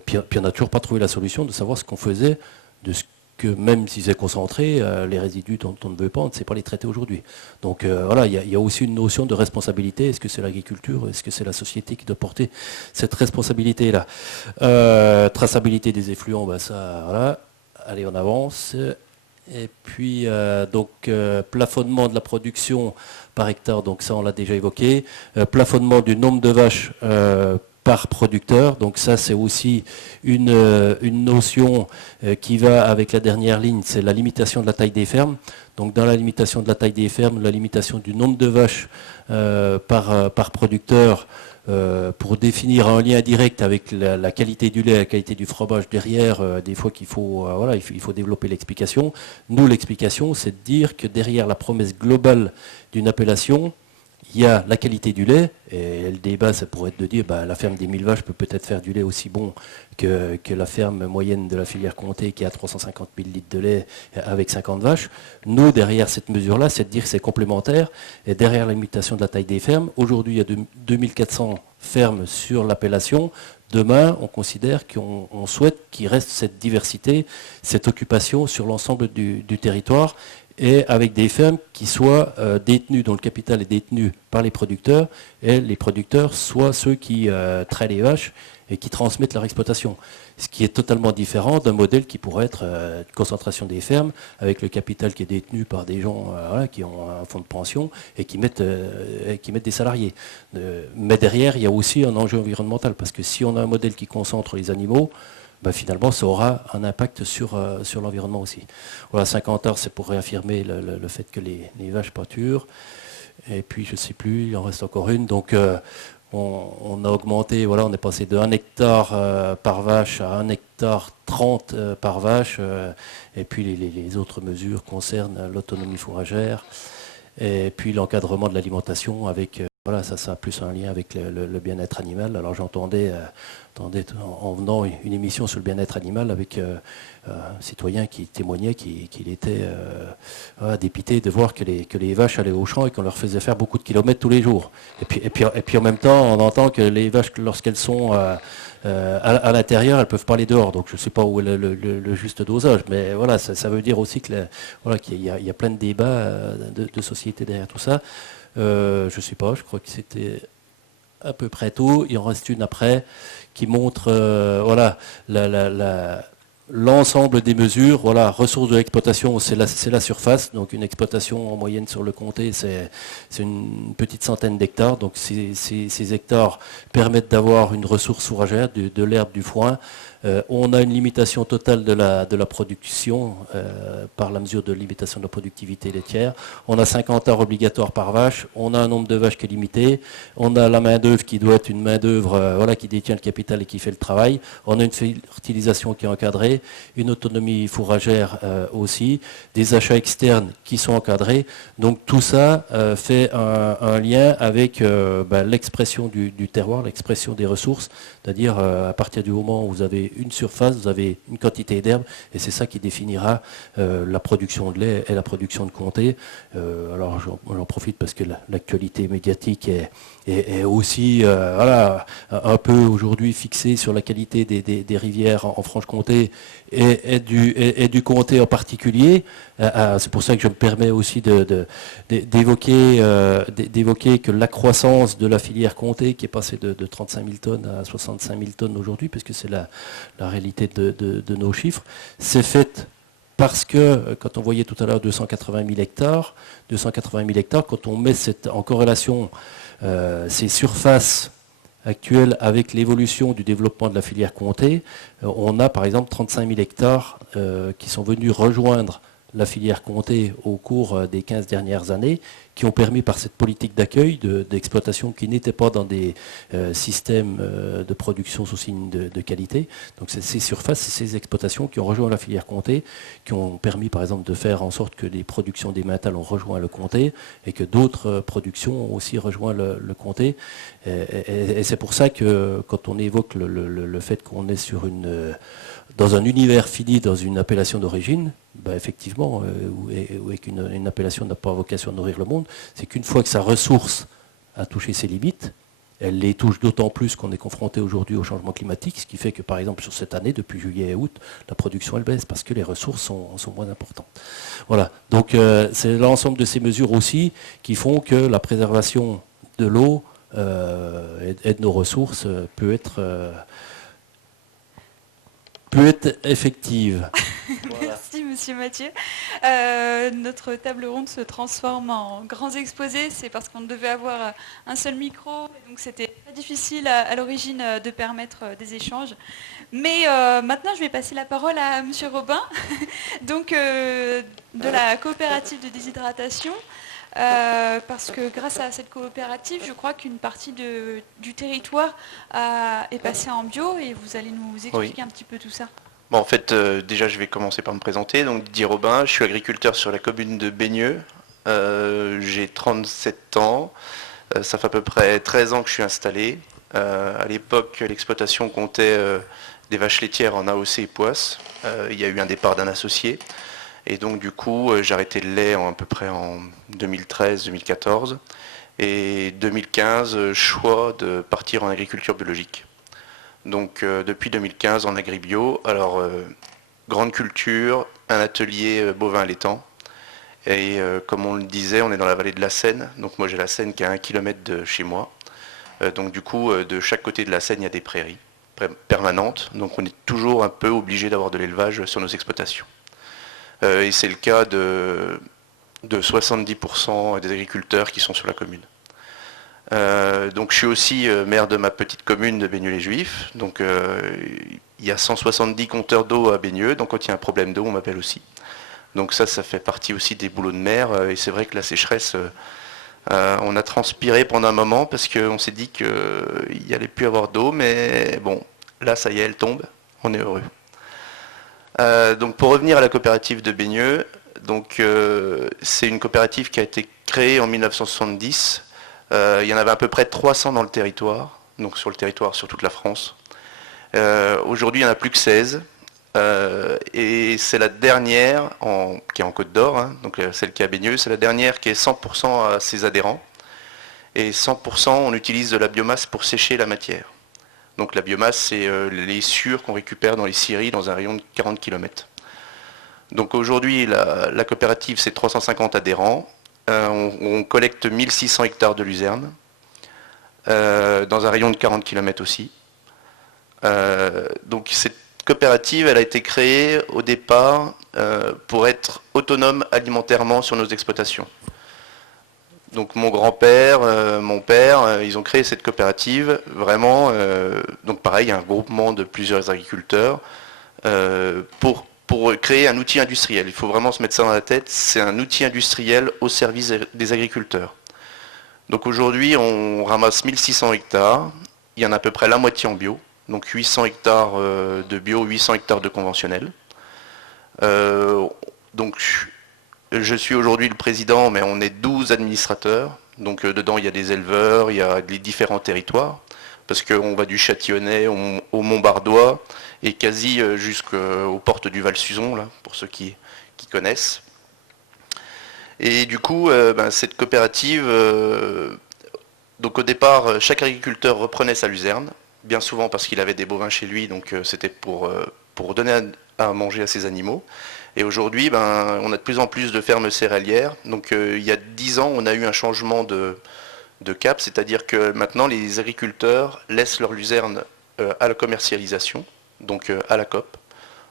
puis on n'a toujours pas trouvé la solution de savoir ce qu'on faisait de ce que même si c'est concentré, les résidus dont on ne veut pas, on ne sait pas les traiter aujourd'hui. Donc il y a aussi une notion de responsabilité. Est-ce que c'est l'agriculture? Est-ce que c'est la société qui doit porter cette responsabilité-là? Traçabilité des effluents, allez, on avance. Et puis, plafonnement de la production par hectare, donc ça on l'a déjà évoqué. Plafonnement du nombre de vaches par producteur. Donc ça, c'est aussi une notion qui va avec la dernière ligne, c'est la limitation de la taille des fermes. Donc dans la limitation de la taille des fermes, la limitation du nombre de vaches par producteur, pour définir un lien direct avec la qualité du lait, la qualité du fromage derrière, des fois qu'il faut, il faut développer l'explication. Nous, l'explication, c'est de dire que derrière la promesse globale d'une appellation, il y a la qualité du lait, et le débat, ça pourrait être de dire la ferme des 1000 vaches peut peut-être faire du lait aussi bon que la ferme moyenne de la filière Comté qui a 350 000 litres de lait avec 50 vaches. Nous, derrière cette mesure-là, c'est de dire que c'est complémentaire, et derrière la limitation de la taille des fermes, aujourd'hui, il y a 2400 fermes sur l'appellation. Demain, on considère qu'on souhaite qu'il reste cette diversité, cette occupation sur l'ensemble du territoire, et avec des fermes qui soient détenues, dont le capital est détenu par les producteurs, et les producteurs soient ceux qui traient les vaches et qui transmettent leur exploitation. Ce qui est totalement différent d'un modèle qui pourrait être une concentration des fermes, avec le capital qui est détenu par des gens qui ont un fonds de pension et qui mettent des salariés. Mais derrière, il y a aussi un enjeu environnemental, parce que si on a un modèle qui concentre les animaux, finalement, ça aura un impact sur l'environnement aussi. Voilà, 50 heures, c'est pour réaffirmer le fait que les vaches pâturent. Et puis, je ne sais plus, il en reste encore une. Donc, on a augmenté, voilà, on est passé de 1 hectare par vache à 1 hectare 30 par vache. Et puis, les autres mesures concernent l'autonomie fourragère et puis l'encadrement de l'alimentation avec... Voilà, ça a plus un lien avec le bien-être animal. Alors j'entendais en venant une émission sur le bien-être animal avec un citoyen qui témoignait qu'il était dépité de voir que les vaches allaient au champ et qu'on leur faisait faire beaucoup de kilomètres tous les jours. Et puis en même temps, on entend que les vaches, lorsqu'elles sont à l'intérieur, elles peuvent pas aller dehors. Donc je ne sais pas où est le juste dosage, mais voilà, ça veut dire aussi qu'il y a plein de débats de société derrière tout ça. Je ne sais pas, je crois que c'était à peu près tout. Il en reste une après qui montre l'ensemble des mesures. Voilà, ressources de l'exploitation, c'est la surface. Donc une exploitation en moyenne sur le comté, c'est une petite centaine d'hectares. Donc ces hectares permettent d'avoir une ressource fourragère, de l'herbe, du foin. On a une limitation totale de la production par la mesure de limitation de la productivité laitière. On a 50 heures obligatoires par vache. On a un nombre de vaches qui est limité. On a la main-d'œuvre qui doit être une main-d'œuvre qui détient le capital et qui fait le travail. On a une fertilisation qui est encadrée, une autonomie fourragère aussi, des achats externes qui sont encadrés. Donc tout ça fait un lien avec l'expression du terroir, l'expression des ressources, c'est-à-dire à partir du moment où vous avez une surface, vous avez une quantité d'herbe, et c'est ça qui définira la production de lait et la production de comté. Alors j'en profite parce que l'actualité médiatique est aussi un peu aujourd'hui fixée sur la qualité des rivières en Franche-Comté et du comté en particulier. C'est pour ça que je me permets aussi d'évoquer que la croissance de la filière comté, qui est passée de 35 000 tonnes à 65 000 tonnes aujourd'hui, puisque c'est la réalité de nos chiffres, c'est faite parce que, quand on voyait tout à l'heure 280 000 hectares, quand on met en corrélation ces surfaces actuelles avec l'évolution du développement de la filière comté, on a par exemple 35 000 hectares qui sont venus rejoindre la filière comté au cours des 15 dernières années, qui ont permis par cette politique d'accueil, d'exploitation qui n'était pas dans des systèmes de production sous signe de qualité. Donc c'est ces surfaces, ces exploitations qui ont rejoint la filière comté, qui ont permis par exemple de faire en sorte que les productions des mentales ont rejoint le comté et que d'autres productions ont aussi rejoint le comté. Et c'est pour ça que quand on évoque le fait qu'on est dans un univers fini, dans une appellation d'origine, effectivement, et qu'une appellation n'a pas vocation à nourrir le monde, c'est qu'une fois que sa ressource a touché ses limites, elle les touche d'autant plus qu'on est confronté aujourd'hui au changement climatique, ce qui fait que par exemple sur cette année, depuis juillet et août, la production elle baisse parce que les ressources sont moins importantes. Voilà, donc c'est l'ensemble de ces mesures aussi qui font que la préservation de l'eau et de nos ressources peut être effective. Voilà. Merci Monsieur Mathieu. Notre table ronde se transforme en grands exposés. C'est parce qu'on devait avoir un seul micro. Donc c'était très difficile à l'origine de permettre des échanges. Mais maintenant, je vais passer la parole à Monsieur Robin, donc de la coopérative de déshydratation. Parce que grâce à cette coopérative, je crois qu'une partie du territoire est passée en bio et vous allez nous expliquer un petit peu tout ça. Bon, en fait, déjà, je vais commencer par me présenter. Donc, Didier Robin, je suis agriculteur sur la commune de Baigneux. J'ai 37 ans. Ça fait à peu près 13 ans que je suis installé. À l'époque, l'exploitation comptait des vaches laitières en AOC et Poisse. Il y a eu un départ d'un associé. Et donc, du coup, j'ai arrêté le lait à peu près en 2013-2014. Et 2015, choix de partir en agriculture biologique. Donc depuis 2015 en agribio, alors grande culture, un atelier bovin allaitant. Et comme on le disait, on est dans la vallée de la Seine. Donc moi j'ai la Seine qui est à 1 kilomètre de chez moi. Donc du coup, de chaque côté de la Seine, il y a des prairies permanentes. Donc on est toujours un peu obligé d'avoir de l'élevage sur nos exploitations. Et c'est le cas de 70% des agriculteurs qui sont sur la commune. Donc je suis aussi maire de ma petite commune de Baigneux-les-Juifs. Donc il y a 170 compteurs d'eau à Baigneux, donc quand il y a un problème d'eau, on m'appelle aussi. Donc ça fait partie aussi des boulots de maire. Et c'est vrai que la sécheresse, on a transpiré pendant un moment parce qu'on s'est dit qu'il n'y allait plus avoir d'eau, mais bon, là ça y est, elle tombe, on est heureux. Donc pour revenir à la coopérative de Baigneux, donc c'est une coopérative qui a été créée en 1970. Il y en avait à peu près 300 dans le territoire, donc sur le territoire, sur toute la France. Aujourd'hui, il n'y en a plus que 16. Et c'est la dernière, qui est en Côte d'Or, hein, donc celle qui est à Baigneux, c'est la dernière qui est 100% à ses adhérents. Et 100%, on utilise de la biomasse pour sécher la matière. Donc la biomasse, c'est les sures qu'on récupère dans les scieries dans un rayon de 40 km. Donc aujourd'hui, la coopérative, c'est 350 adhérents. On collecte 1600 hectares de luzerne, dans un rayon de 40 km aussi. Donc cette coopérative, elle a été créée au départ pour être autonome alimentairement sur nos exploitations. Donc mon grand-père, mon père, ils ont créé cette coopérative, vraiment, donc pareil, un groupement de plusieurs agriculteurs, pour créer un outil industriel. Il faut vraiment se mettre ça dans la tête, c'est un outil industriel au service des agriculteurs. Donc aujourd'hui, on ramasse 1600 hectares, il y en a à peu près la moitié en bio, donc 800 hectares de bio, 800 hectares de conventionnel. Donc je suis aujourd'hui le président, mais on est 12 administrateurs, donc dedans il y a des éleveurs, il y a les différents territoires, parce qu'on va du Châtillonnais au Montbardois, et quasi jusqu'aux portes du Val-Suzon, là, pour ceux qui connaissent. Et du coup, cette coopérative, donc au départ, chaque agriculteur reprenait sa luzerne, bien souvent parce qu'il avait des bovins chez lui, donc c'était pour donner à manger à ses animaux. Et aujourd'hui, on a de plus en plus de fermes céréalières. Donc il y a 10 ans, on a eu un changement de cap, c'est-à-dire que maintenant les agriculteurs laissent leur luzerne à la commercialisation, donc à la COP.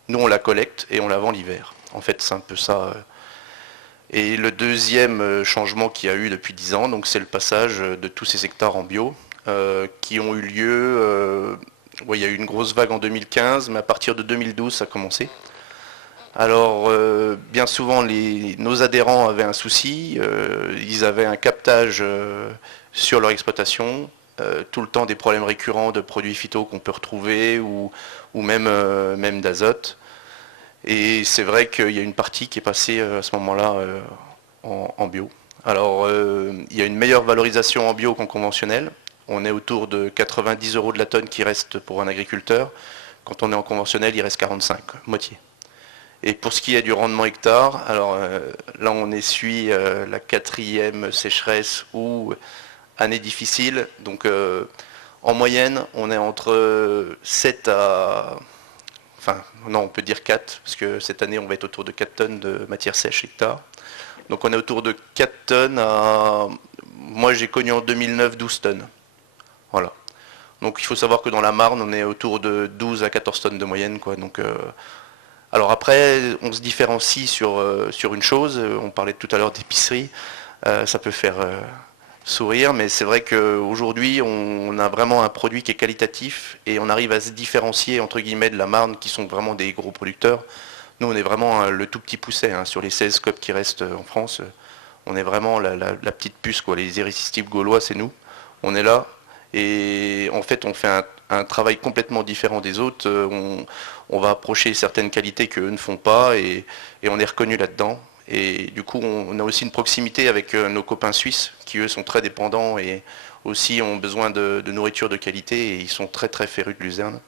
Nous, on la collecte et on la vend l'hiver. En fait, c'est un peu ça. Et le deuxième changement qu'il y a eu depuis 10 ans, donc c'est le passage de tous ces hectares en bio qui ont eu lieu. Il y a eu une grosse vague en 2015, mais à partir de 2012, ça a commencé. Alors, bien souvent, nos adhérents avaient un souci. Ils avaient un captage sur leur exploitation. Tout le temps des problèmes récurrents de produits phyto qu'on peut retrouver ou même d'azote. Et c'est vrai qu'il y a une partie qui est passée à ce moment-là en bio. Alors, il y a une meilleure valorisation en bio qu'en conventionnel. On est autour de 90 € de la tonne qui reste pour un agriculteur. Quand on est en conventionnel, il reste 45, moitié. Et pour ce qui est du rendement hectare, alors là on essuie la 4e sécheresse ou année difficile. Donc en moyenne, on est entre 7 à... Enfin, non, on peut dire 4, parce que cette année, on va être autour de 4 tonnes de matière sèche hectare. Donc on est autour de 4 tonnes à... Moi, j'ai connu en 2009 12 tonnes. Voilà. Donc il faut savoir que dans la Marne, on est autour de 12 à 14 tonnes de moyenne, quoi. Donc Alors après, on se différencie sur une chose. On parlait tout à l'heure d'épicerie. Ça peut faire sourire, mais c'est vrai qu'aujourd'hui, on a vraiment un produit qui est qualitatif et on arrive à se différencier, entre guillemets, de la Marne, qui sont vraiment des gros producteurs. Nous, on est vraiment le tout petit pousset. Sur les 16 COP qui restent en France. On est vraiment la petite puce, quoi. Les irrésistibles gaulois, c'est nous. On est là. Et en fait, on fait un travail complètement différent des autres. On va approcher certaines qualités qu'eux ne font pas et on est reconnu là-dedans. Et du coup, on a aussi une proximité avec nos copains suisses qui, eux, sont très dépendants et aussi ont besoin de nourriture de qualité et ils sont très très férus de luzerne.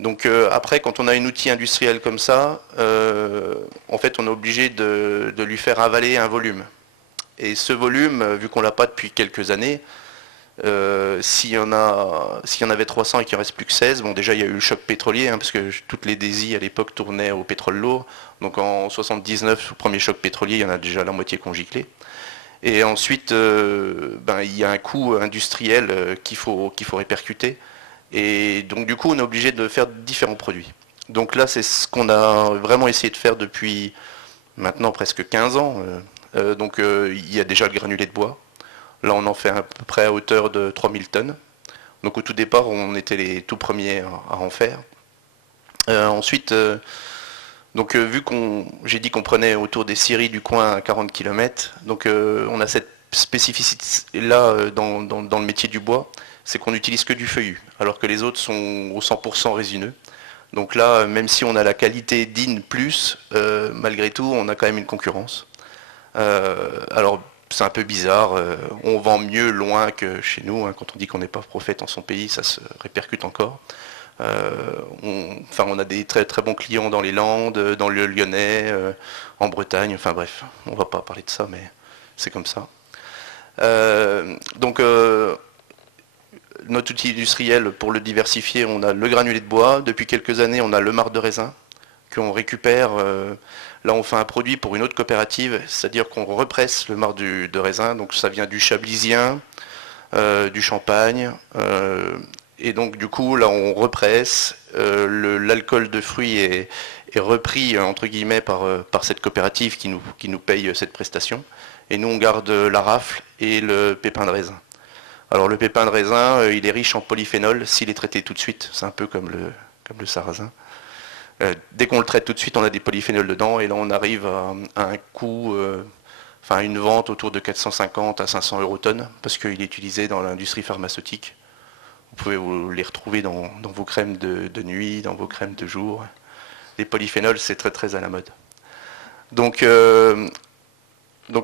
Donc après, quand on a un outil industriel comme ça, en fait, on est obligé de lui faire avaler un volume. Et ce volume, vu qu'on l'a pas depuis quelques années, s'il y en avait 300 et qu'il ne reste plus que 16, bon déjà il y a eu le choc pétrolier, parce que toutes les DESI à l'époque tournaient au pétrole lourd. Donc en 79, au premier choc pétrolier, il y en a déjà la moitié qui ont giclé. Et ensuite, il y a un coût industriel qu'il faut répercuter. Et donc du coup, on est obligé de faire différents produits. Donc là, c'est ce qu'on a vraiment essayé de faire depuis maintenant presque 15 ans. Il y a déjà le granulé de bois. Là, on en fait à peu près à hauteur de 3000 tonnes. Donc au tout départ, on était les tout premiers à en faire. Ensuite, vu j'ai dit qu'on prenait autour des scieries du coin à 40 km, donc on a cette spécificité-là dans le métier du bois, c'est qu'on n'utilise que du feuillu, alors que les autres sont au 100% résineux. Donc là, même si on a la qualité DIN+, malgré tout, on a quand même une concurrence. Alors, c'est un peu bizarre, on vend mieux loin que chez nous, quand on dit qu'on n'est pas prophète en son pays, ça se répercute encore. On a des très très bons clients dans les Landes, dans le Lyonnais, en Bretagne, enfin bref, on ne va pas parler de ça, mais c'est comme ça. Notre outil industriel, pour le diversifier, on a le granulé de bois. Depuis quelques années, on a le marc de raisin qu'on récupère. Là, on fait un produit pour une autre coopérative, c'est-à-dire qu'on represse le marc de raisin. Donc ça vient du chablisien, du champagne. Et donc du coup, là, on represse. L'alcool de fruits est repris, entre guillemets, par cette coopérative qui nous paye cette prestation. Et nous, on garde la rafle et le pépin de raisin. Alors le pépin de raisin, il est riche en polyphénol s'il est traité tout de suite. C'est un peu comme le sarrasin. Dès qu'on le traite tout de suite, on a des polyphénols dedans. Et là, on arrive à un coût, une vente autour de 450 à 500 € tonne, parce qu'il est utilisé dans l'industrie pharmaceutique. Vous pouvez les retrouver dans vos crèmes de nuit, dans vos crèmes de jour. Les polyphénols, c'est très très à la mode. Donc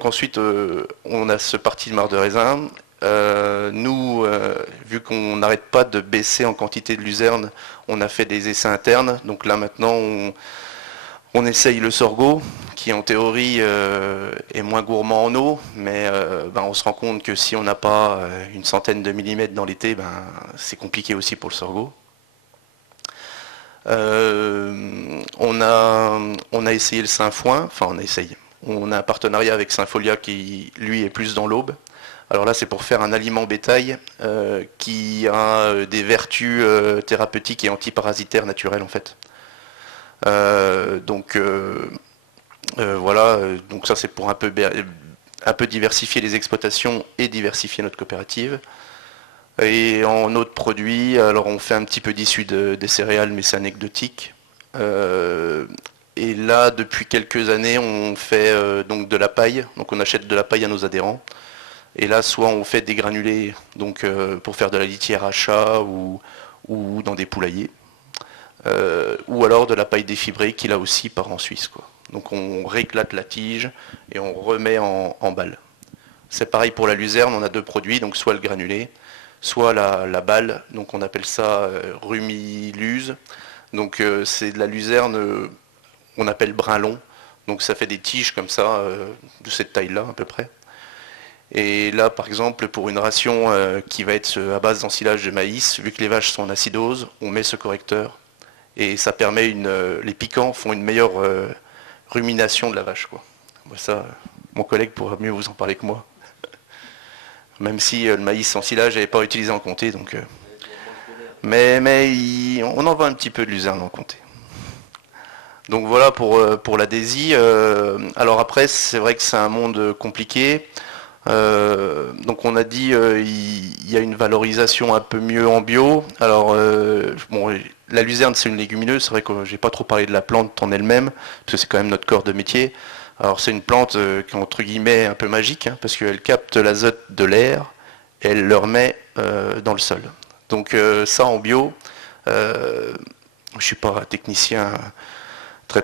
ensuite, on a ce parti de marc de raisin. Nous, vu qu'on n'arrête pas de baisser en quantité de luzerne, on a fait des essais internes. Donc là maintenant, on essaye le sorgho, qui en théorie est moins gourmand en eau, mais on se rend compte que si on n'a pas une centaine de millimètres dans l'été, c'est compliqué aussi pour le sorgho. On a essayé le sainfoin, on a un partenariat avec Saint-Folia qui, lui, est plus dans l'aube. Alors là, c'est pour faire un aliment bétail qui a des vertus thérapeutiques et antiparasitaires naturelles, en fait. Donc ça, c'est pour un peu diversifier les exploitations et diversifier notre coopérative. Et en autres produits, alors on fait un petit peu d'issue des céréales, mais c'est anecdotique. Et là, depuis quelques années, on fait donc de la paille. Donc on achète de la paille à nos adhérents. Et là, soit on fait des granulés pour faire de la litière à chat ou dans des poulaillers. Ou alors de la paille défibrée qui là aussi part en Suisse, quoi. Donc on rééclate la tige et on remet en balle. C'est pareil pour la luzerne, on a deux produits, donc soit le granulé, soit la balle, donc on appelle ça rumiluse. Donc c'est de la luzerne, on appelle brun long, donc ça fait des tiges comme ça, de cette taille-là à peu près. Et là, par exemple, pour une ration qui va être à base d'ensilage de maïs, vu que les vaches sont en acidose, on met ce correcteur. Et ça permet les piquants font une meilleure rumination de la vache, quoi. Ça, mon collègue pourra mieux vous en parler que moi. Même si le maïs sans silage n'est pas utilisé en comté, donc. Mais on en voit un petit peu de luzerne en comté. Donc voilà pour la DESI. Alors après, c'est vrai que c'est un monde compliqué. Donc on a dit il y a une valorisation un peu mieux en bio. Alors bon, la luzerne c'est une légumineuse, c'est vrai que j'ai pas trop parlé de la plante en elle-même, parce que c'est quand même notre corps de métier. Alors c'est une plante qui est entre guillemets un peu magique, hein, parce qu'elle capte l'azote de l'air et elle le remet dans le sol. Donc ça en bio, je suis pas technicien très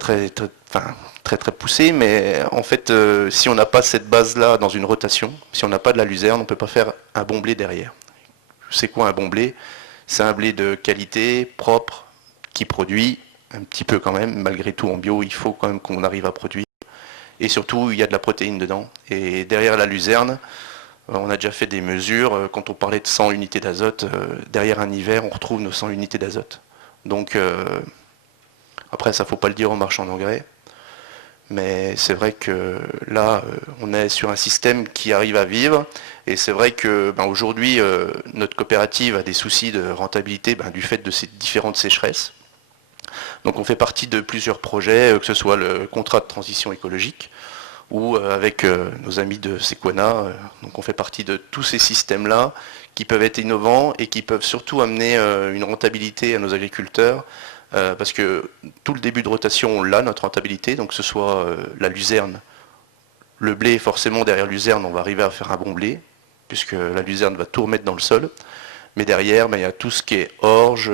poussé, mais en fait, si on n'a pas cette base-là dans une rotation, si on n'a pas de la luzerne, on ne peut pas faire un bon blé derrière. C'est quoi un bon blé? C'est un blé de qualité, propre, qui produit un petit peu quand même, malgré tout en bio, il faut quand même qu'on arrive à produire. Et surtout, il y a de la protéine dedans. Et derrière la luzerne, on a déjà fait des mesures, quand on parlait de 100 unités d'azote, derrière un hiver, on retrouve nos 100 unités d'azote. Donc, après, ça ne faut pas le dire aux marchands d'engrais. Mais c'est vrai que là, on est sur un système qui arrive à vivre. Et c'est vrai que aujourd'hui, notre coopérative a des soucis de rentabilité du fait de ces différentes sécheresses. Donc on fait partie de plusieurs projets, que ce soit le contrat de transition écologique ou avec nos amis de Sequana. Donc on fait partie de tous ces systèmes-là qui peuvent être innovants et qui peuvent surtout amener une rentabilité à nos agriculteurs. Parce que tout le début de rotation, on l'a, notre rentabilité, donc que ce soit la luzerne, le blé, forcément derrière luzerne, on va arriver à faire un bon blé, puisque la luzerne va tout remettre dans le sol. Mais derrière, il y a tout ce qui est orge,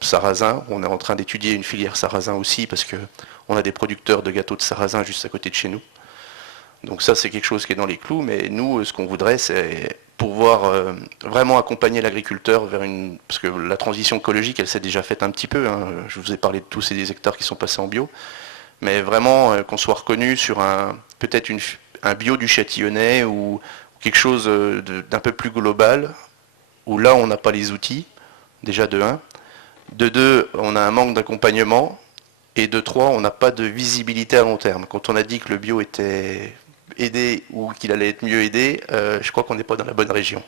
sarrasin. On est en train d'étudier une filière sarrasin aussi, parce qu'on a des producteurs de gâteaux de sarrasin juste à côté de chez nous. Donc ça, c'est quelque chose qui est dans les clous, mais nous, ce qu'on voudrait, c'est pouvoir vraiment accompagner l'agriculteur vers une... Parce que la transition écologique, elle s'est déjà faite un petit peu. Hein. Je vous ai parlé de tous ces hectares qui sont passés en bio. Mais vraiment qu'on soit reconnu sur peut-être un bio du Châtillonnais ou quelque chose d'un peu plus global, où là, on n'a pas les outils, déjà de 1. De 2, on a un manque d'accompagnement. Et de 3, on n'a pas de visibilité à long terme. Quand on a dit que le bio était aidé ou qu'il allait être mieux aidé, je crois qu'on n'est pas dans la bonne région.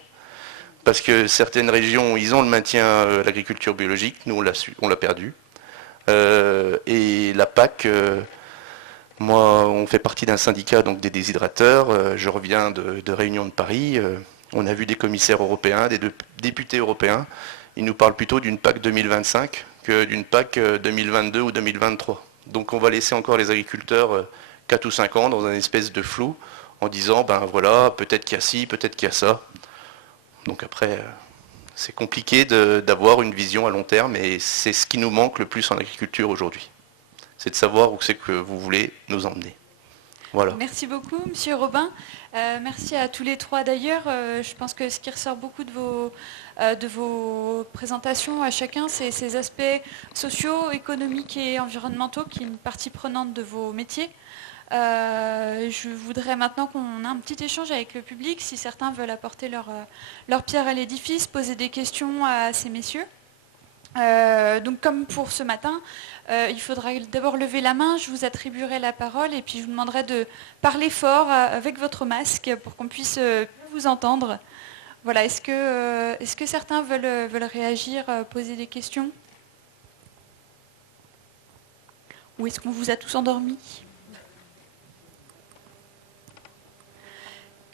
Parce que certaines régions, ils ont le maintien de l'agriculture biologique, nous on l'a perdu. Et la PAC, moi on fait partie d'un syndicat donc des déshydrateurs, je reviens de Réunion de Paris, on a vu des commissaires européens, des députés européens, ils nous parlent plutôt d'une PAC 2025 que d'une PAC 2022 ou 2023. Donc on va laisser encore les agriculteurs 4 ou 5 ans dans un espèce de flou en disant voilà, peut-être qu'il y a ci, peut-être qu'il y a ça. Donc après, c'est compliqué d'avoir une vision à long terme et c'est ce qui nous manque le plus en agriculture aujourd'hui. C'est de savoir où c'est que vous voulez nous emmener. Voilà. Merci beaucoup, Monsieur Robin. Merci à tous les trois d'ailleurs. Je pense que ce qui ressort beaucoup de vos présentations à chacun, c'est ces aspects sociaux, économiques et environnementaux qui est une partie prenante de vos métiers. Je voudrais maintenant qu'on ait un petit échange avec le public, si certains veulent apporter leur pierre à l'édifice, poser des questions à ces messieurs. Donc comme pour ce matin, il faudra d'abord lever la main, je vous attribuerai la parole et puis je vous demanderai de parler fort avec votre masque pour qu'on puisse vous entendre. Voilà, est-ce que certains veulent réagir, poser des questions? Ou est-ce qu'on vous a tous endormis?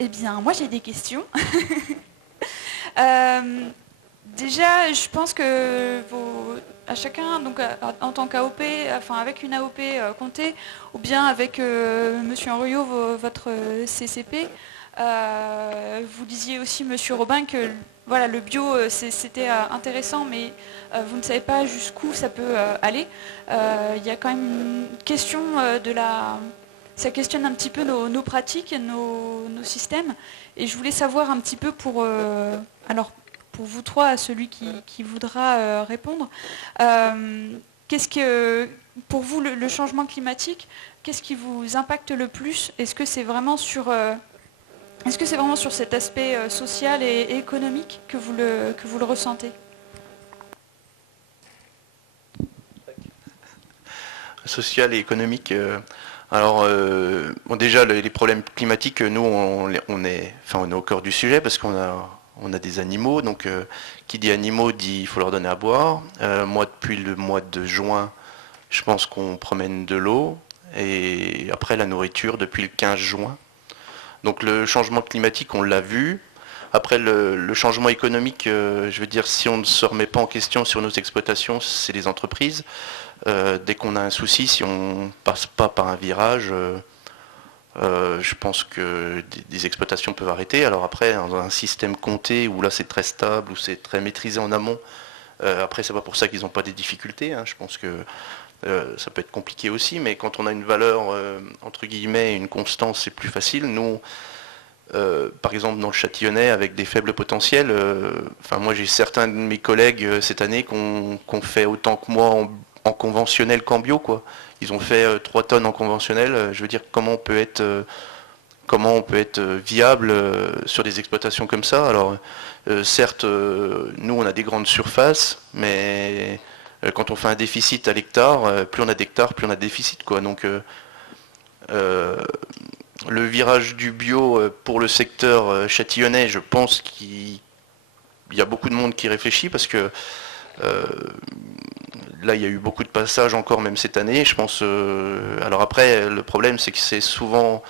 Eh bien, moi j'ai des questions. Déjà, je pense que à chacun, donc en tant qu'AOP, enfin avec une AOP Comté, ou bien avec Monsieur Henriot, votre CCP, vous disiez aussi, Monsieur Robin, que voilà, le bio c'était intéressant, mais vous ne savez pas jusqu'où ça peut aller. Il y a quand même une question ça questionne un petit peu nos pratiques, nos systèmes, et je voulais savoir un petit peu pour vous trois, à celui qui voudra répondre, qu'est-ce que, pour vous, le changement climatique, qu'est-ce qui vous impacte le plus? Est-ce que c'est vraiment sur cet aspect social et économique que vous le ressentez? Social et économique. Alors, déjà, les problèmes climatiques, nous, on est au cœur du sujet parce qu'on a des animaux. Donc, qui dit animaux dit il faut leur donner à boire. Moi, depuis le mois de juin, Je pense qu'on promène de l'eau et après la nourriture depuis le 15 juin. Donc le changement climatique, on l'a vu. Après le changement économique, je veux dire, si on ne se remet pas en question sur nos exploitations, c'est les entreprises. Dès qu'on a un souci, si on ne passe pas par un virage, je pense que des exploitations peuvent arrêter. Alors après, dans un système compté où là c'est très stable, où c'est très maîtrisé en amont, après c'est pas pour ça qu'ils n'ont pas des difficultés. Hein. Je pense que ça peut être compliqué aussi, mais quand on a une valeur entre guillemets, une constance, c'est plus facile. Nous, par exemple dans le Châtillonnais, avec des faibles potentiels, moi j'ai certains de mes collègues cette année qui ont fait autant que moi en conventionnel qu'en bio, quoi. Ils ont fait 3 tonnes en conventionnel. Je veux dire, comment on peut être viable sur des exploitations comme ça. Alors, certes, nous, on a des grandes surfaces, mais quand on fait un déficit à l'hectare, plus on a d'hectares, plus on a de déficit, quoi. Donc, le virage du bio pour le secteur châtillonnais, je pense qu'il y a beaucoup de monde qui réfléchit parce que là, il y a eu beaucoup de passages encore, même cette année. Je pense. Alors après, le problème, c'est que c'est souvent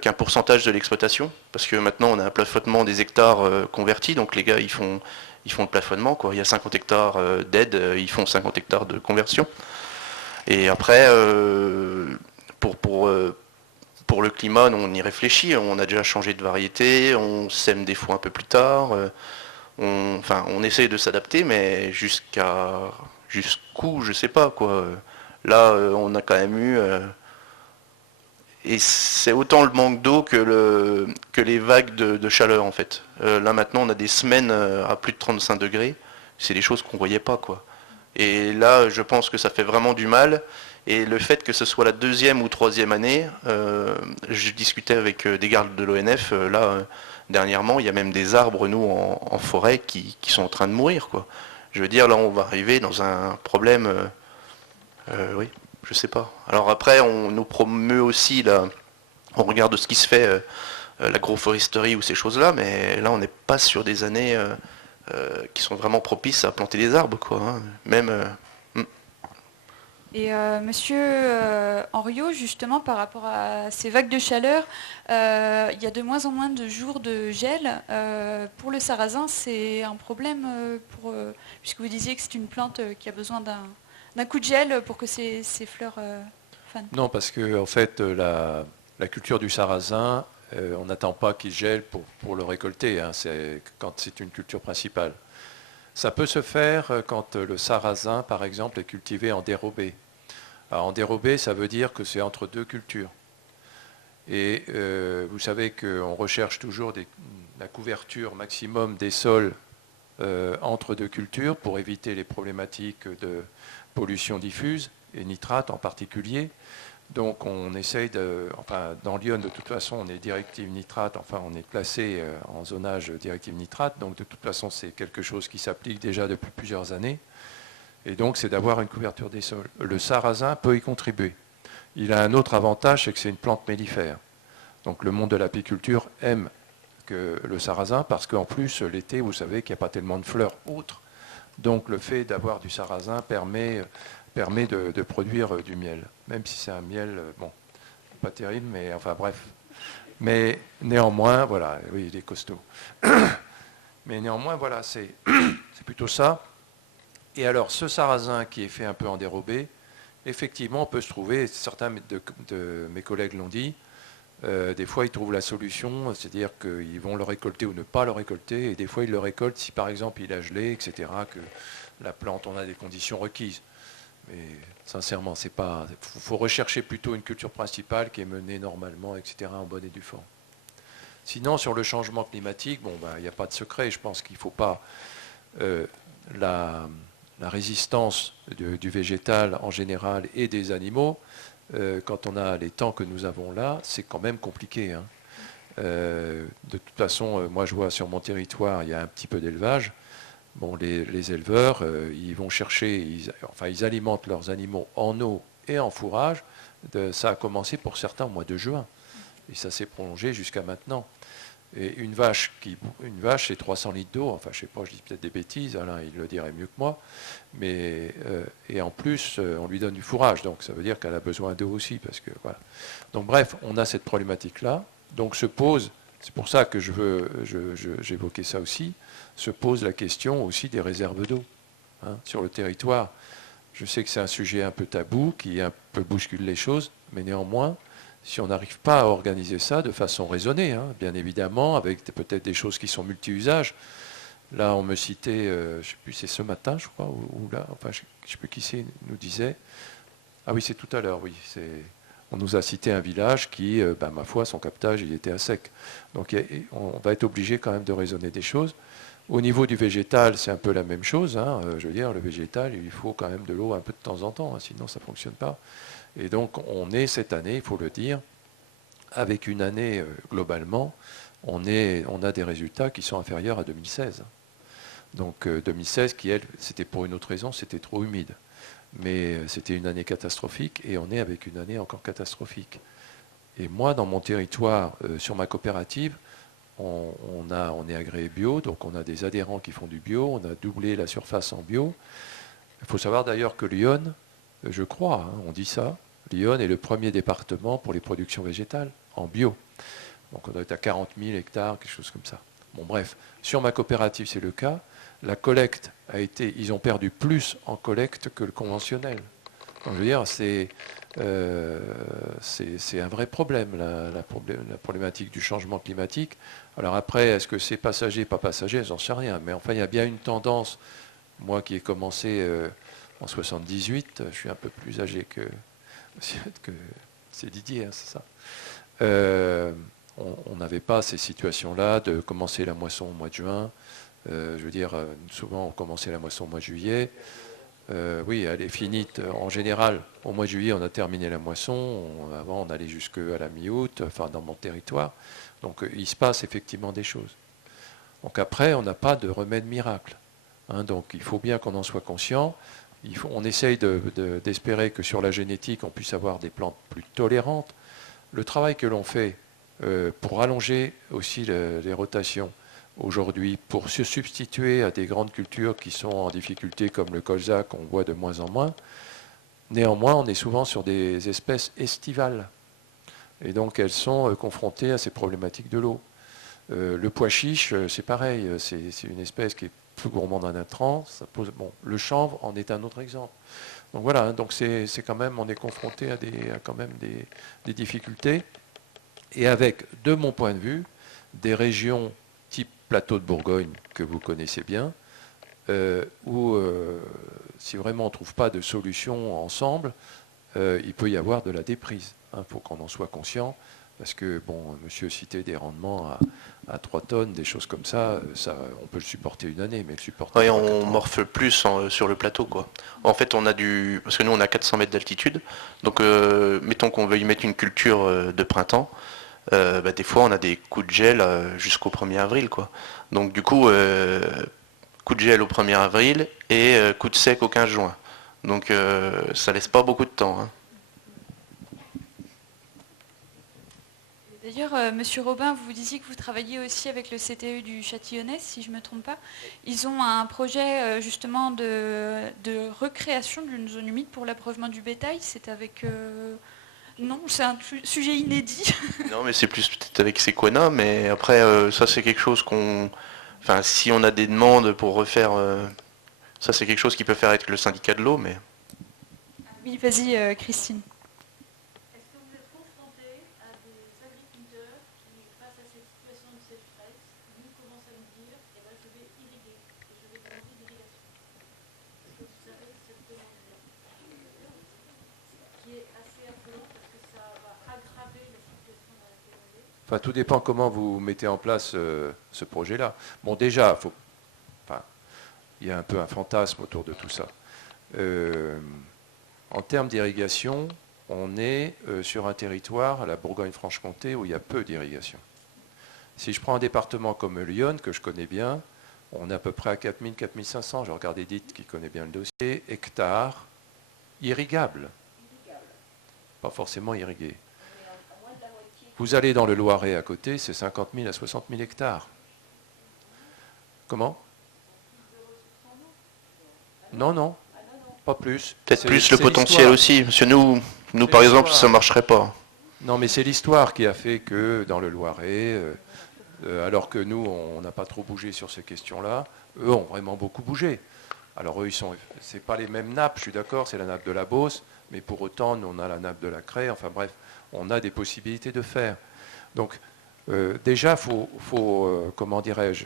qu'un pourcentage de l'exploitation, parce que maintenant, on a un plafonnement des hectares convertis. Donc les gars, ils font le plafonnement, quoi. Il y a 50 hectares d'aide, ils font 50 hectares de conversion. Et après, pour le climat, on y réfléchit. On a déjà changé de variété, on sème des fois un peu plus tard. On essaye de s'adapter, mais jusqu'où, je sais pas, quoi. Là, on a quand même eu... et c'est autant le manque d'eau que les vagues de chaleur, en fait. Là, maintenant, on a des semaines à plus de 35 degrés. C'est des choses qu'on voyait pas, quoi. Et là, je pense que ça fait vraiment du mal. Et le fait que ce soit la 2e ou 3e année, je discutais avec des gardes de l'ONF, dernièrement, il y a même des arbres, nous, en forêt, qui sont en train de mourir, quoi. Je veux dire, là, on va arriver dans un problème... oui, je sais pas. Alors après, on nous promeut aussi, là, on regarde ce qui se fait, l'agroforesterie ou ces choses-là, mais là, on n'est pas sur des années qui sont vraiment propices à planter des arbres, quoi. Hein. Même... Et monsieur Henriot, justement, par rapport à ces vagues de chaleur, il y a de moins en moins de jours de gel. Pour le sarrasin, c'est un problème, puisque vous disiez que c'est une plante qui a besoin d'un coup de gel pour que ses fleurs fanent. Non, parce que en fait, la culture du sarrasin, on n'attend pas qu'il gèle pour le récolter. Hein. C'est quand c'est une culture principale. Ça peut se faire quand le sarrasin, par exemple, est cultivé en dérobé. Alors, en dérobé, ça veut dire que c'est entre 2 cultures. Et vous savez qu'on recherche toujours la couverture maximum des sols entre 2 cultures pour éviter les problématiques de pollution diffuse et nitrate en particulier. Donc on essaye dans Lyon, de toute façon, on est directive nitrate, on est classé en zonage directive nitrate, donc de toute façon, c'est quelque chose qui s'applique déjà depuis plusieurs années. Et donc, c'est d'avoir une couverture des sols. Le sarrasin peut y contribuer. Il a un autre avantage, c'est que c'est une plante mellifère. Donc le monde de l'apiculture aime que le sarrasin, parce qu'en plus, l'été, vous savez qu'il n'y a pas tellement de fleurs autres. Donc le fait d'avoir du sarrasin permet de produire du miel. Même si c'est un miel, pas terrible, mais enfin bref. Mais néanmoins, voilà, oui, il est costaud. Mais néanmoins, voilà, c'est plutôt ça. Et alors, ce sarrasin qui est fait un peu en dérobé, effectivement, on peut se trouver, certains de mes collègues l'ont dit, des fois ils trouvent la solution, c'est-à-dire qu'ils vont le récolter ou ne pas le récolter, et des fois ils le récoltent si par exemple il a gelé, etc., que la plante, on a des conditions requises. Mais sincèrement, il faut rechercher plutôt une culture principale qui est menée normalement, etc., en bonne et due forme. Sinon, sur le changement climatique, il n'y a pas de secret, je pense qu'il ne faut pas... la résistance du végétal en général et des animaux, quand on a les temps que nous avons là, c'est quand même compliqué. Hein. De toute façon, moi je vois sur mon territoire, il y a un petit peu d'élevage. Bon, les éleveurs, ils vont chercher, ils alimentent leurs animaux en eau et en fourrage. Ça a commencé pour certains au mois de juin. Et ça s'est prolongé jusqu'à maintenant. Et une vache, c'est 300 litres d'eau. Enfin, je ne sais pas, je dis peut-être des bêtises, Alain, il le dirait mieux que moi. Mais, et en plus, on lui donne du fourrage. Donc, ça veut dire qu'elle a besoin d'eau aussi. Parce que, voilà. Donc, bref, on a cette problématique-là. Donc, se pose, c'est pour ça que j'évoquais ça aussi, se pose la question aussi des réserves d'eau sur le territoire. Je sais que c'est un sujet un peu tabou, qui un peu bouscule les choses, mais néanmoins, si on n'arrive pas à organiser ça de façon raisonnée, bien évidemment, avec peut-être des choses qui sont multi-usages. Là, on me citait, je ne sais plus, c'est ce matin, je crois, ou là, enfin, je ne sais plus qui c'est, nous disait. Ah oui, c'est tout à l'heure, oui. On nous a cité un village qui, ma foi, son captage, il était à sec. Donc, on va être obligé quand même de raisonner des choses. Au niveau du végétal, c'est un peu la même chose. Je veux dire, le végétal, il faut quand même de l'eau un peu de temps en temps, sinon ça ne fonctionne pas. Et donc, on est cette année, il faut le dire, avec une année globalement, on a des résultats qui sont inférieurs à 2016. Donc 2016, qui elle, c'était pour une autre raison, c'était trop humide. Mais c'était une année catastrophique et on est avec une année encore catastrophique. Et moi, dans mon territoire, sur ma coopérative, on est agréé bio, donc on a des adhérents qui font du bio, on a doublé la surface en bio. Il faut savoir d'ailleurs que Lyon, je crois, on dit ça, Lyon est le premier département pour les productions végétales en bio. Donc on doit être à 40 000 hectares, quelque chose comme ça. Bon bref, sur ma coopérative c'est le cas. La collecte a été, ils ont perdu plus en collecte que le conventionnel. Donc je veux dire, c'est un vrai problème, la problématique du changement climatique. Alors après, est-ce que c'est passager, pas passager, j'en sais rien. Mais enfin, il y a bien une tendance, moi qui ai commencé en 78, je suis un peu plus âgé que c'est Didier, c'est ça. On n'avait pas ces situations-là de commencer la moisson au mois de juin. Je veux dire, souvent on commençait la moisson au mois de juillet. Oui, elle est finie en général. Au mois de juillet, on a terminé la moisson. Avant, on allait jusqu'à la mi-août, enfin dans mon territoire. Donc il se passe effectivement des choses. Donc après, on n'a pas de remède miracle. Donc il faut bien qu'on en soit conscient. On essaye d'espérer que sur la génétique, on puisse avoir des plantes plus tolérantes. Le travail que l'on fait pour allonger aussi les rotations aujourd'hui, pour se substituer à des grandes cultures qui sont en difficulté, comme le colza, qu'on voit de moins en moins, néanmoins, on est souvent sur des espèces estivales. Et donc, elles sont confrontées à ces problématiques de l'eau. Le pois chiche, c'est pareil, c'est une espèce qui est plus gourmande en intrants. Le chanvre en est un autre exemple. Donc voilà, donc c'est quand même, on est confronté à quand même des difficultés. Et avec, de mon point de vue, des régions type plateau de Bourgogne, que vous connaissez bien, où si vraiment on ne trouve pas de solution ensemble, il peut y avoir de la déprise. Il faut qu'on en soit conscient. Parce que, bon, monsieur citait des rendements à 3 tonnes, des choses comme ça, on peut le supporter une année, mais le supporter... Oui, on morfle plus sur le plateau, quoi. En fait, on a parce que nous, on a 400 mètres d'altitude, donc mettons qu'on veuille y mettre une culture de printemps, des fois, on a des coups de gel jusqu'au 1er avril, quoi. Donc, du coup, coup de gel au 1er avril et coup de sec au 15 juin. Donc, ça laisse pas beaucoup de temps, D'ailleurs, Monsieur Robin, vous disiez que vous travaillez aussi avec le CTE du Châtillonnais, si je ne me trompe pas. Ils ont un projet justement de recréation d'une zone humide pour l'abreuvement du bétail. C'est avec... Non, c'est un sujet inédit. Non, mais c'est plus peut-être avec Sequana, mais après, ça c'est quelque chose qu'on... Enfin, si on a des demandes pour refaire... ça c'est quelque chose qui peut faire avec le syndicat de l'eau, mais... Oui, vas-y, Christine. Enfin, tout dépend comment vous mettez en place ce projet-là. Bon, déjà, il y a un peu un fantasme autour de tout ça. En termes d'irrigation, on est sur un territoire, la Bourgogne-Franche-Comté, où il y a peu d'irrigation. Si je prends un département comme Lyon, que je connais bien, on est à peu près à 4000, 4500, je regarde Edith qui connaît bien le dossier, hectares irrigables. Pas forcément irrigués. Vous allez dans le Loiret à côté, c'est 50 000 à 60 000 hectares. Comment? Non, pas plus. Peut-être plus le potentiel aussi, parce que nous par exemple, ça ne marcherait pas. Non, mais c'est l'histoire qui a fait que dans le Loiret, alors que nous, on n'a pas trop bougé sur ces questions-là, eux ont vraiment beaucoup bougé. Alors eux, c'est pas les mêmes nappes, je suis d'accord, c'est la nappe de la Beauce, mais pour autant, nous, on a la nappe de la Craie, enfin bref, on a des possibilités de faire. Donc, déjà, comment dirais-je,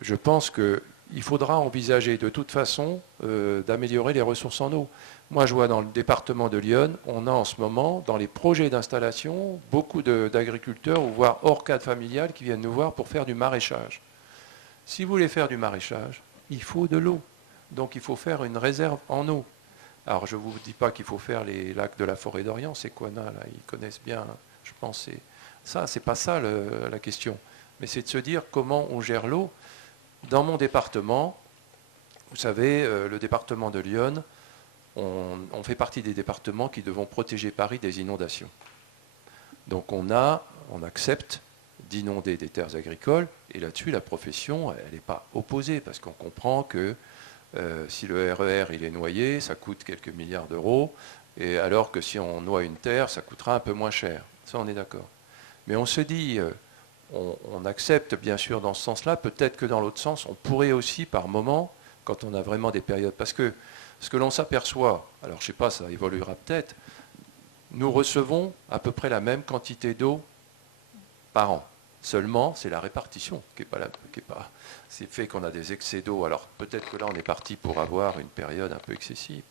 je pense qu'il faudra envisager de toute façon d'améliorer les ressources en eau. Moi, je vois dans le département de l'Yonne, on a en ce moment, dans les projets d'installation, beaucoup d'agriculteurs, ou voire hors cadre familial, qui viennent nous voir pour faire du maraîchage. Si vous voulez faire du maraîchage, il faut de l'eau. Donc il faut faire une réserve en eau. Alors je ne vous dis pas qu'il faut faire les lacs de la forêt d'Orient, c'est Quana, là, ils connaissent bien, je pense. C'est pas ça la question. Mais c'est de se dire comment on gère l'eau. Dans mon département, vous savez, le département de l'Yonne, on fait partie des départements qui devront protéger Paris des inondations. Donc on accepte d'inonder des terres agricoles, et là-dessus la profession, elle n'est pas opposée, parce qu'on comprend que si le RER il est noyé, ça coûte quelques milliards d'euros, et alors que si on noie une terre, ça coûtera un peu moins cher. Ça, on est d'accord. Mais on se dit, on accepte bien sûr dans ce sens-là, peut-être que dans l'autre sens, on pourrait aussi par moment, quand on a vraiment des périodes, parce que ce que l'on s'aperçoit, alors je ne sais pas, ça évoluera peut-être, nous recevons à peu près la même quantité d'eau par an. Seulement, c'est la répartition qui n'est pas, c'est fait qu'on a des excès d'eau. Alors peut-être que là, on est parti pour avoir une période un peu excessive.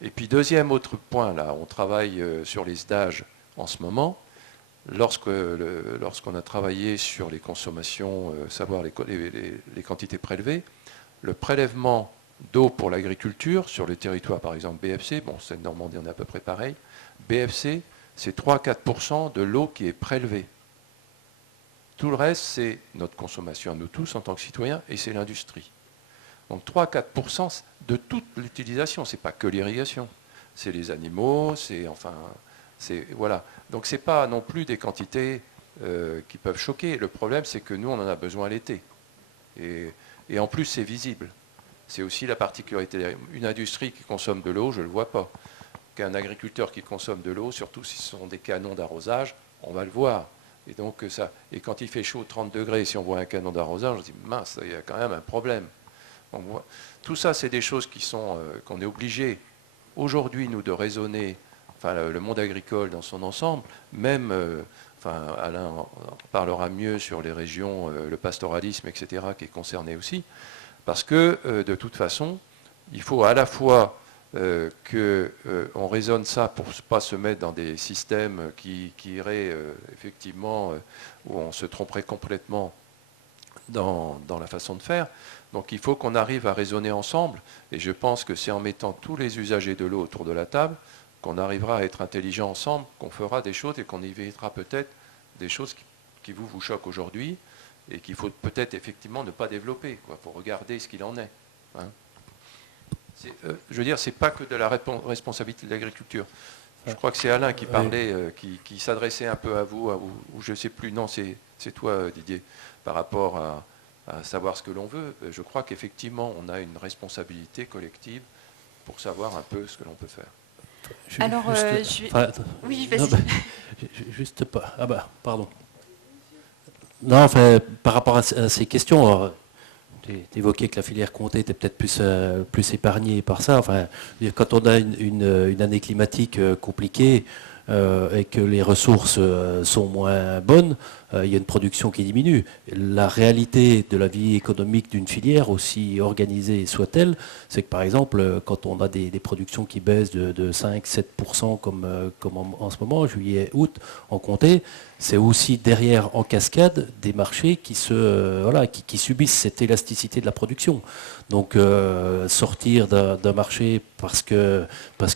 Et puis deuxième autre point, là, on travaille sur les SDAG en ce moment. Lorsqu'on a travaillé sur les consommations, savoir les quantités prélevées, le prélèvement d'eau pour l'agriculture sur le territoire, par exemple BFC, bon, c'est Normandie, on est à peu près pareil, BFC, c'est 3-4% de l'eau qui est prélevée. Tout le reste, c'est notre consommation à nous tous en tant que citoyens, et c'est l'industrie. Donc 3-4% de toute l'utilisation, ce n'est pas que l'irrigation, c'est les animaux, voilà. Donc ce n'est pas non plus des quantités qui peuvent choquer. Le problème, c'est que nous, on en a besoin l'été. Et en plus, c'est visible. C'est aussi la particularité. Une industrie qui consomme de l'eau, je ne le vois pas. Qu'un agriculteur qui consomme de l'eau, surtout si ce sont des canons d'arrosage, on va le voir. Et quand il fait chaud, 30 degrés, si on voit un canon d'arrosage, on se dit, mince, il y a quand même un problème. Tout ça, c'est des choses qu'on est obligé, aujourd'hui, nous, de raisonner, le monde agricole dans son ensemble, même, Alain en parlera mieux sur les régions, le pastoralisme, etc., qui est concerné aussi, parce que, de toute façon, il faut à la fois qu'on raisonne ça pour ne pas se mettre dans des systèmes qui iraient effectivement, où on se tromperait complètement dans la façon de faire. Donc il faut qu'on arrive à raisonner ensemble, et je pense que c'est en mettant tous les usagers de l'eau autour de la table qu'on arrivera à être intelligents ensemble, qu'on fera des choses et qu'on évitera peut-être des choses qui vous choquent aujourd'hui et qu'il faut peut-être effectivement ne pas développer. Il faut regarder ce qu'il en est. Hein. Je veux dire, ce n'est pas que de la responsabilité de l'agriculture. Je crois que c'est Alain qui parlait, qui s'adressait un peu à vous, ou je ne sais plus, non, c'est toi Didier, par rapport à savoir ce que l'on veut. Je crois qu'effectivement, on a une responsabilité collective pour savoir un peu ce que l'on peut faire. Alors, oui, vas-y. Juste pas. Ah bah, pardon. Non, enfin, par rapport à ces questions, tu évoquais que la filière comté était peut-être plus épargnée par ça. Enfin, quand on a une année climatique compliquée et que les ressources sont moins bonnes, il y a une production qui diminue. La réalité de la vie économique d'une filière, aussi organisée soit-elle, c'est que par exemple, quand on a des productions qui baissent de 5-7% comme en ce moment, juillet, août, en comté, c'est aussi derrière en cascade des marchés qui subissent cette élasticité de la production. Donc sortir d'un marché parce que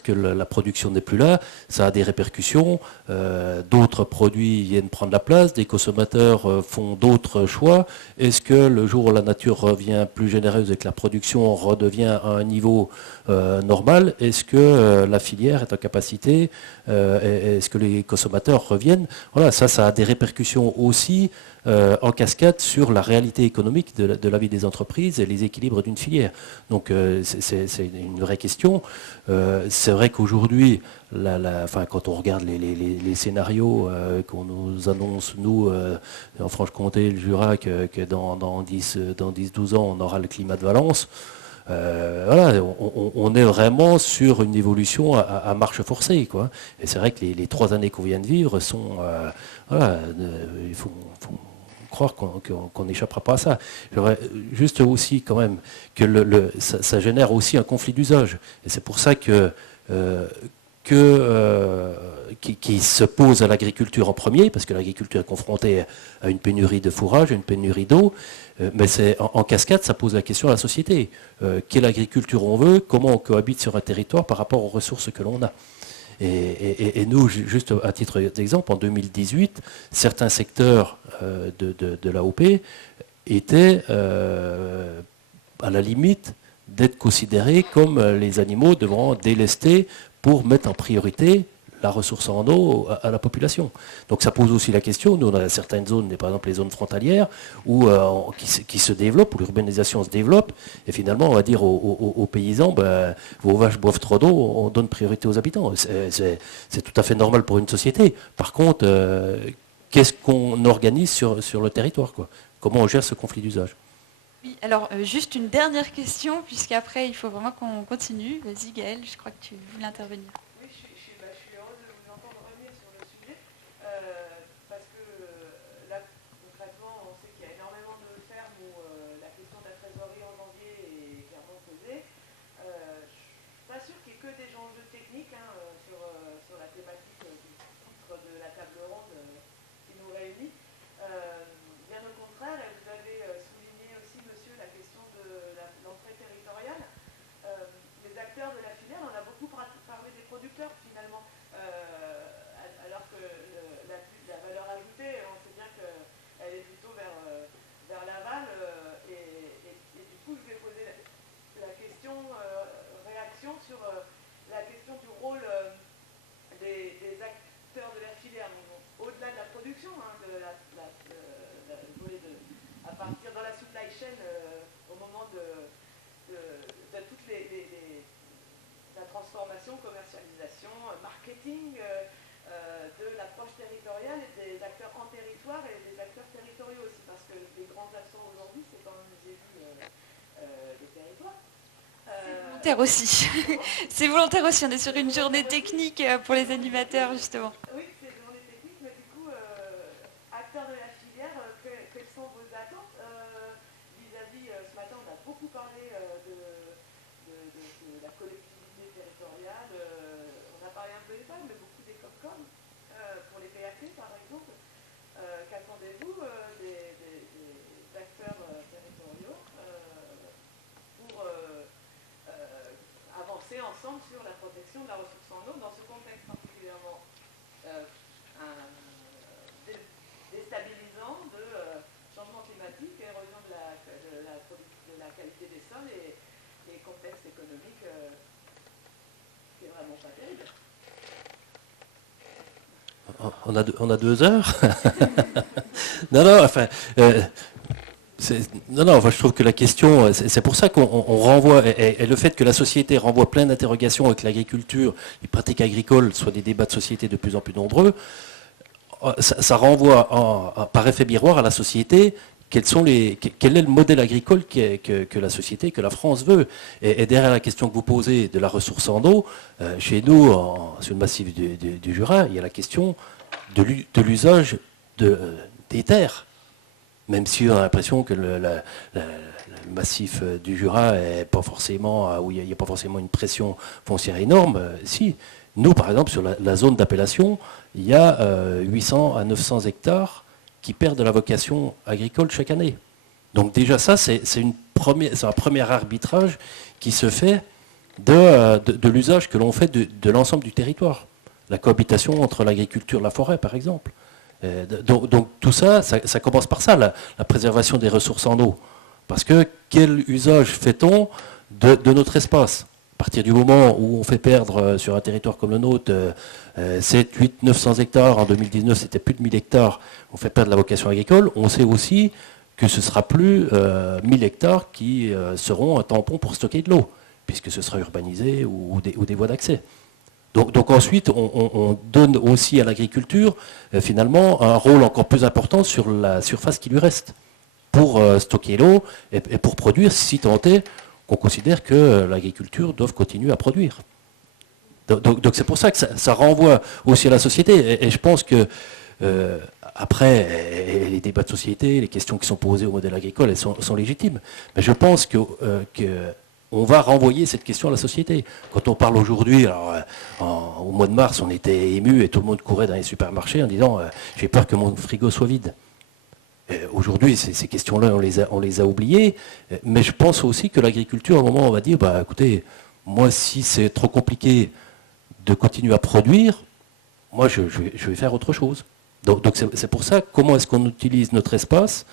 la production n'est plus là, ça a des répercussions. D'autres produits viennent prendre la place, des consommateurs consommateurs font d'autres choix? Est-ce que le jour où la nature revient plus généreuse et que la production redevient à un niveau normal, est-ce que la filière est en capacité, est-ce que les consommateurs reviennent? Voilà, ça a des répercussions aussi en cascade sur la réalité économique de la vie des entreprises et les équilibres d'une filière. Donc c'est une vraie question. C'est vrai qu'aujourd'hui, quand on regarde les scénarios qu'on nous annonce, nous, en Franche-Comté, le Jura, que dans 10-12 ans, on aura le climat de Valence, voilà, on est vraiment sur une évolution à marche forcée, quoi. Et c'est vrai que les 3 années qu'on vient de vivre sont... voilà, il faut croire qu'on n'échappera pas à ça. J'aurais juste aussi quand même que ça génère aussi un conflit d'usage. Et c'est pour ça qui se pose à l'agriculture en premier, parce que l'agriculture est confrontée à une pénurie de fourrage, à une pénurie d'eau, mais en cascade, ça pose la question à la société. Quelle agriculture on veut, comment on cohabite sur un territoire par rapport aux ressources que l'on a. Et nous, juste à titre d'exemple, en 2018, certains secteurs de l'AOP étaient à la limite d'être considérés comme les animaux devant délester pour mettre en priorité la ressource en eau à la population. Donc ça pose aussi la question, nous on a certaines zones, par exemple les zones frontalières, qui se développent, où l'urbanisation se développe, et finalement on va dire aux paysans, vos vaches boivent trop d'eau, on donne priorité aux habitants. C'est tout à fait normal pour une société. Par contre, qu'est-ce qu'on organise sur le territoire, quoi? Comment on gère ce conflit d'usage? Oui, alors juste une dernière question, puisqu'après il faut vraiment qu'on continue. Vas-y Gaëlle, je crois que tu voulais intervenir. Je suis heureuse de vous entendre revenir sur le sujet, parce que là, concrètement, on sait qu'il y a énormément de fermes où la question de la trésorerie en janvier est clairement posée. Je ne suis pas sûre qu'il y ait que des enjeux techniques sur la thématique du titre de la table ronde qui nous réunit. Bien au contraire, et vous avez souligné aussi, monsieur, la question de l'entrée territoriale. Les acteurs de la filière, on a beaucoup parlé des producteurs finalement, alors que la valeur ajoutée, on sait bien qu'elle est plutôt vers l'aval, et du coup je vais poser la question, réaction sur la question du rôle des acteurs de la filière, au-delà de la production, à partir dans la supply chain, au moment de toutes la transformation, commercialisation, marketing, de l'approche territoriale et des acteurs en territoire et des acteurs territoriaux aussi, parce que les grands accents aujourd'hui, c'est quand même, j'ai vu, les territoires. C'est volontaire aussi. C'est volontaire aussi, on est sur une journée technique pour les animateurs justement. Oui, c'est une journée technique, mais du coup, acteurs de la filière, quelles sont vos attentes vis-à-vis, ce matin on a beaucoup parlé de la collectivité territoriale, on a parlé un peu des femmes, mais beaucoup des COP-COM, pour les PAT par exemple. Qu'attendez-vous des acteurs territoriaux pour avancer ensemble sur la protection de la ressource en eau dans ce contexte particulièrement déstabilisant de changement climatique, érosion de la qualité des sols et contexte économique qui est vraiment pas terrible. On a 2 heures. Non, enfin... je trouve que la question, c'est pour ça qu'on renvoie, et le fait que la société renvoie plein d'interrogations avec l'agriculture, les pratiques agricoles, soit des débats de société de plus en plus nombreux, ça renvoie par effet miroir à la société. Quel est le modèle agricole que la société, que la France veut? Et derrière la question que vous posez de la ressource en eau, chez nous, sur le massif du Jura, il y a la question de l'usage des terres. Même si on a l'impression que le massif du Jura est pas forcément, où il n'y a pas forcément une pression foncière énorme, si. Nous, par exemple, sur la zone d'appellation, il y a 800 à 900 hectares qui perdent de la vocation agricole chaque année. Donc déjà ça, c'est un premier arbitrage qui se fait de l'usage que l'on fait de l'ensemble du territoire. La cohabitation entre l'agriculture et la forêt, par exemple. Donc tout ça, ça commence par ça, la préservation des ressources en eau. Parce que quel usage fait-on de notre espace ? À partir du moment où on fait perdre sur un territoire comme le nôtre 7, 8, 900 hectares, en 2019 c'était plus de 1000 hectares, on fait perdre la vocation agricole, on sait aussi que ce ne sera plus 1000 hectares qui seront un tampon pour stocker de l'eau, puisque ce sera urbanisé ou des voies d'accès. Donc ensuite, on donne aussi à l'agriculture finalement un rôle encore plus important sur la surface qui lui reste, pour stocker l'eau et pour produire, si tant est qu'on considère que l'agriculture doit continuer à produire. Donc c'est pour ça que ça renvoie aussi à la société. Et je pense que après, les débats de société, les questions qui sont posées au modèle agricole, elles sont légitimes. Mais je pense qu'on va renvoyer cette question à la société. Quand on parle aujourd'hui, alors au mois de mars, on était ému et tout le monde courait dans les supermarchés en disant j'ai peur que mon frigo soit vide. Aujourd'hui, ces questions-là, on les a oubliées, mais je pense aussi que l'agriculture, à un moment, on va dire, écoutez, moi, si c'est trop compliqué de continuer à produire, moi, je vais faire autre chose. Donc c'est pour ça, comment est-ce qu'on utilise notre espace,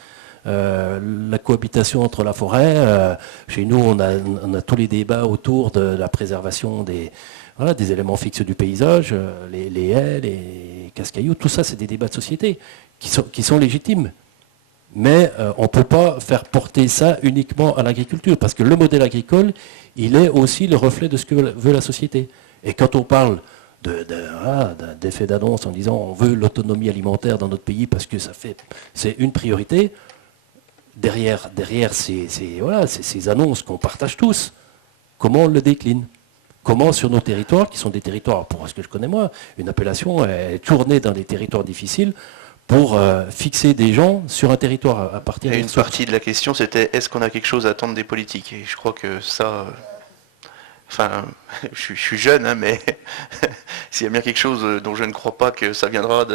la cohabitation entre la forêt, chez nous, on a tous les débats autour de la préservation des éléments fixes du paysage, les haies, les casse-cailloux, tout ça, c'est des débats de société qui sont légitimes. Mais on ne peut pas faire porter ça uniquement à l'agriculture, parce que le modèle agricole, il est aussi le reflet de ce que veut la société. Et quand on parle d'effet d'annonce en disant on veut l'autonomie alimentaire dans notre pays parce que c'est une priorité, derrière ces annonces qu'on partage tous, comment on le décline ? Comment sur nos territoires, qui sont des territoires, pour ce que je connais moi, une appellation est tournée dans des territoires difficiles, pour fixer des gens sur un territoire à partir de... Et une partie de la question, c'était est-ce qu'on a quelque chose à attendre des politiques ? Et je crois que ça... Enfin, je suis jeune, mais s'il y a bien quelque chose dont je ne crois pas que ça viendra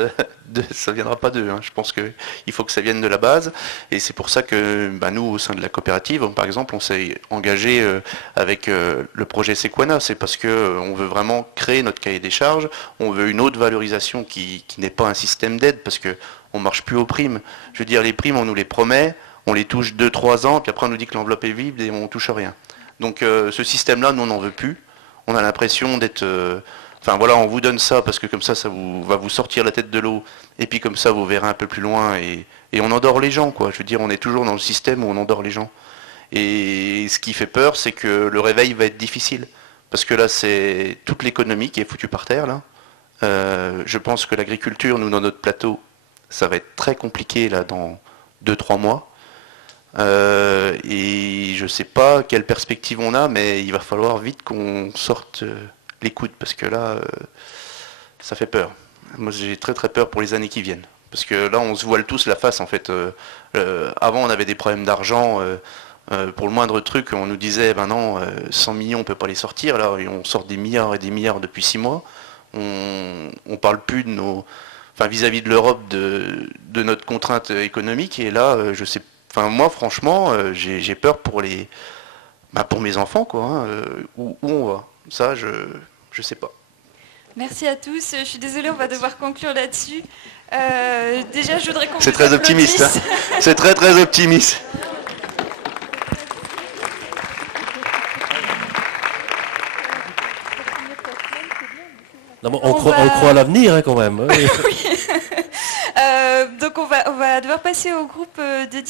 ça viendra pas d'eux. Je pense qu'il faut que ça vienne de la base. Et c'est pour ça que nous, au sein de la coopérative, par exemple, on s'est engagé avec le projet Sequana. C'est parce qu'on veut vraiment créer notre cahier des charges. On veut une autre valorisation qui n'est pas un système d'aide, parce qu'on ne marche plus aux primes. Je veux dire, les primes, on nous les promet, on les touche 2-3 ans, puis après on nous dit que l'enveloppe est vide et on ne touche rien. Donc ce système-là, nous, on n'en veut plus. On a l'impression d'être... on vous donne ça parce que comme ça va vous sortir la tête de l'eau. Et puis comme ça, vous verrez un peu plus loin. Et on endort les gens, quoi. Je veux dire, on est toujours dans le système où on endort les gens. Et ce qui fait peur, c'est que le réveil va être difficile. Parce que là, c'est toute l'économie qui est foutue par terre, là. Je pense que l'agriculture, nous, dans notre plateau, ça va être très compliqué, là, dans 2-3 mois. Et je sais pas quelle perspective on a, mais il va falloir vite qu'on sorte les coudes, parce que là, ça fait peur. Moi, j'ai très très peur pour les années qui viennent, parce que là, on se voile tous la face, en fait. Avant, on avait des problèmes d'argent. Pour le moindre truc, on nous disait, non, 100 millions, on peut pas les sortir. Là, on sort des milliards et des milliards depuis 6 mois. On parle plus de vis-à-vis de l'Europe, de notre contrainte économique. Et là, je sais. Moi, franchement, j'ai peur pour mes enfants, quoi. Où on va ? Ça, je sais pas. Merci à tous. Je suis désolée, on va devoir conclure là-dessus. Déjà, je voudrais qu'on... C'est très optimiste. C'est très très optimiste. Non, on croit à l'avenir, quand même. Oui. Donc on va devoir passer au groupe de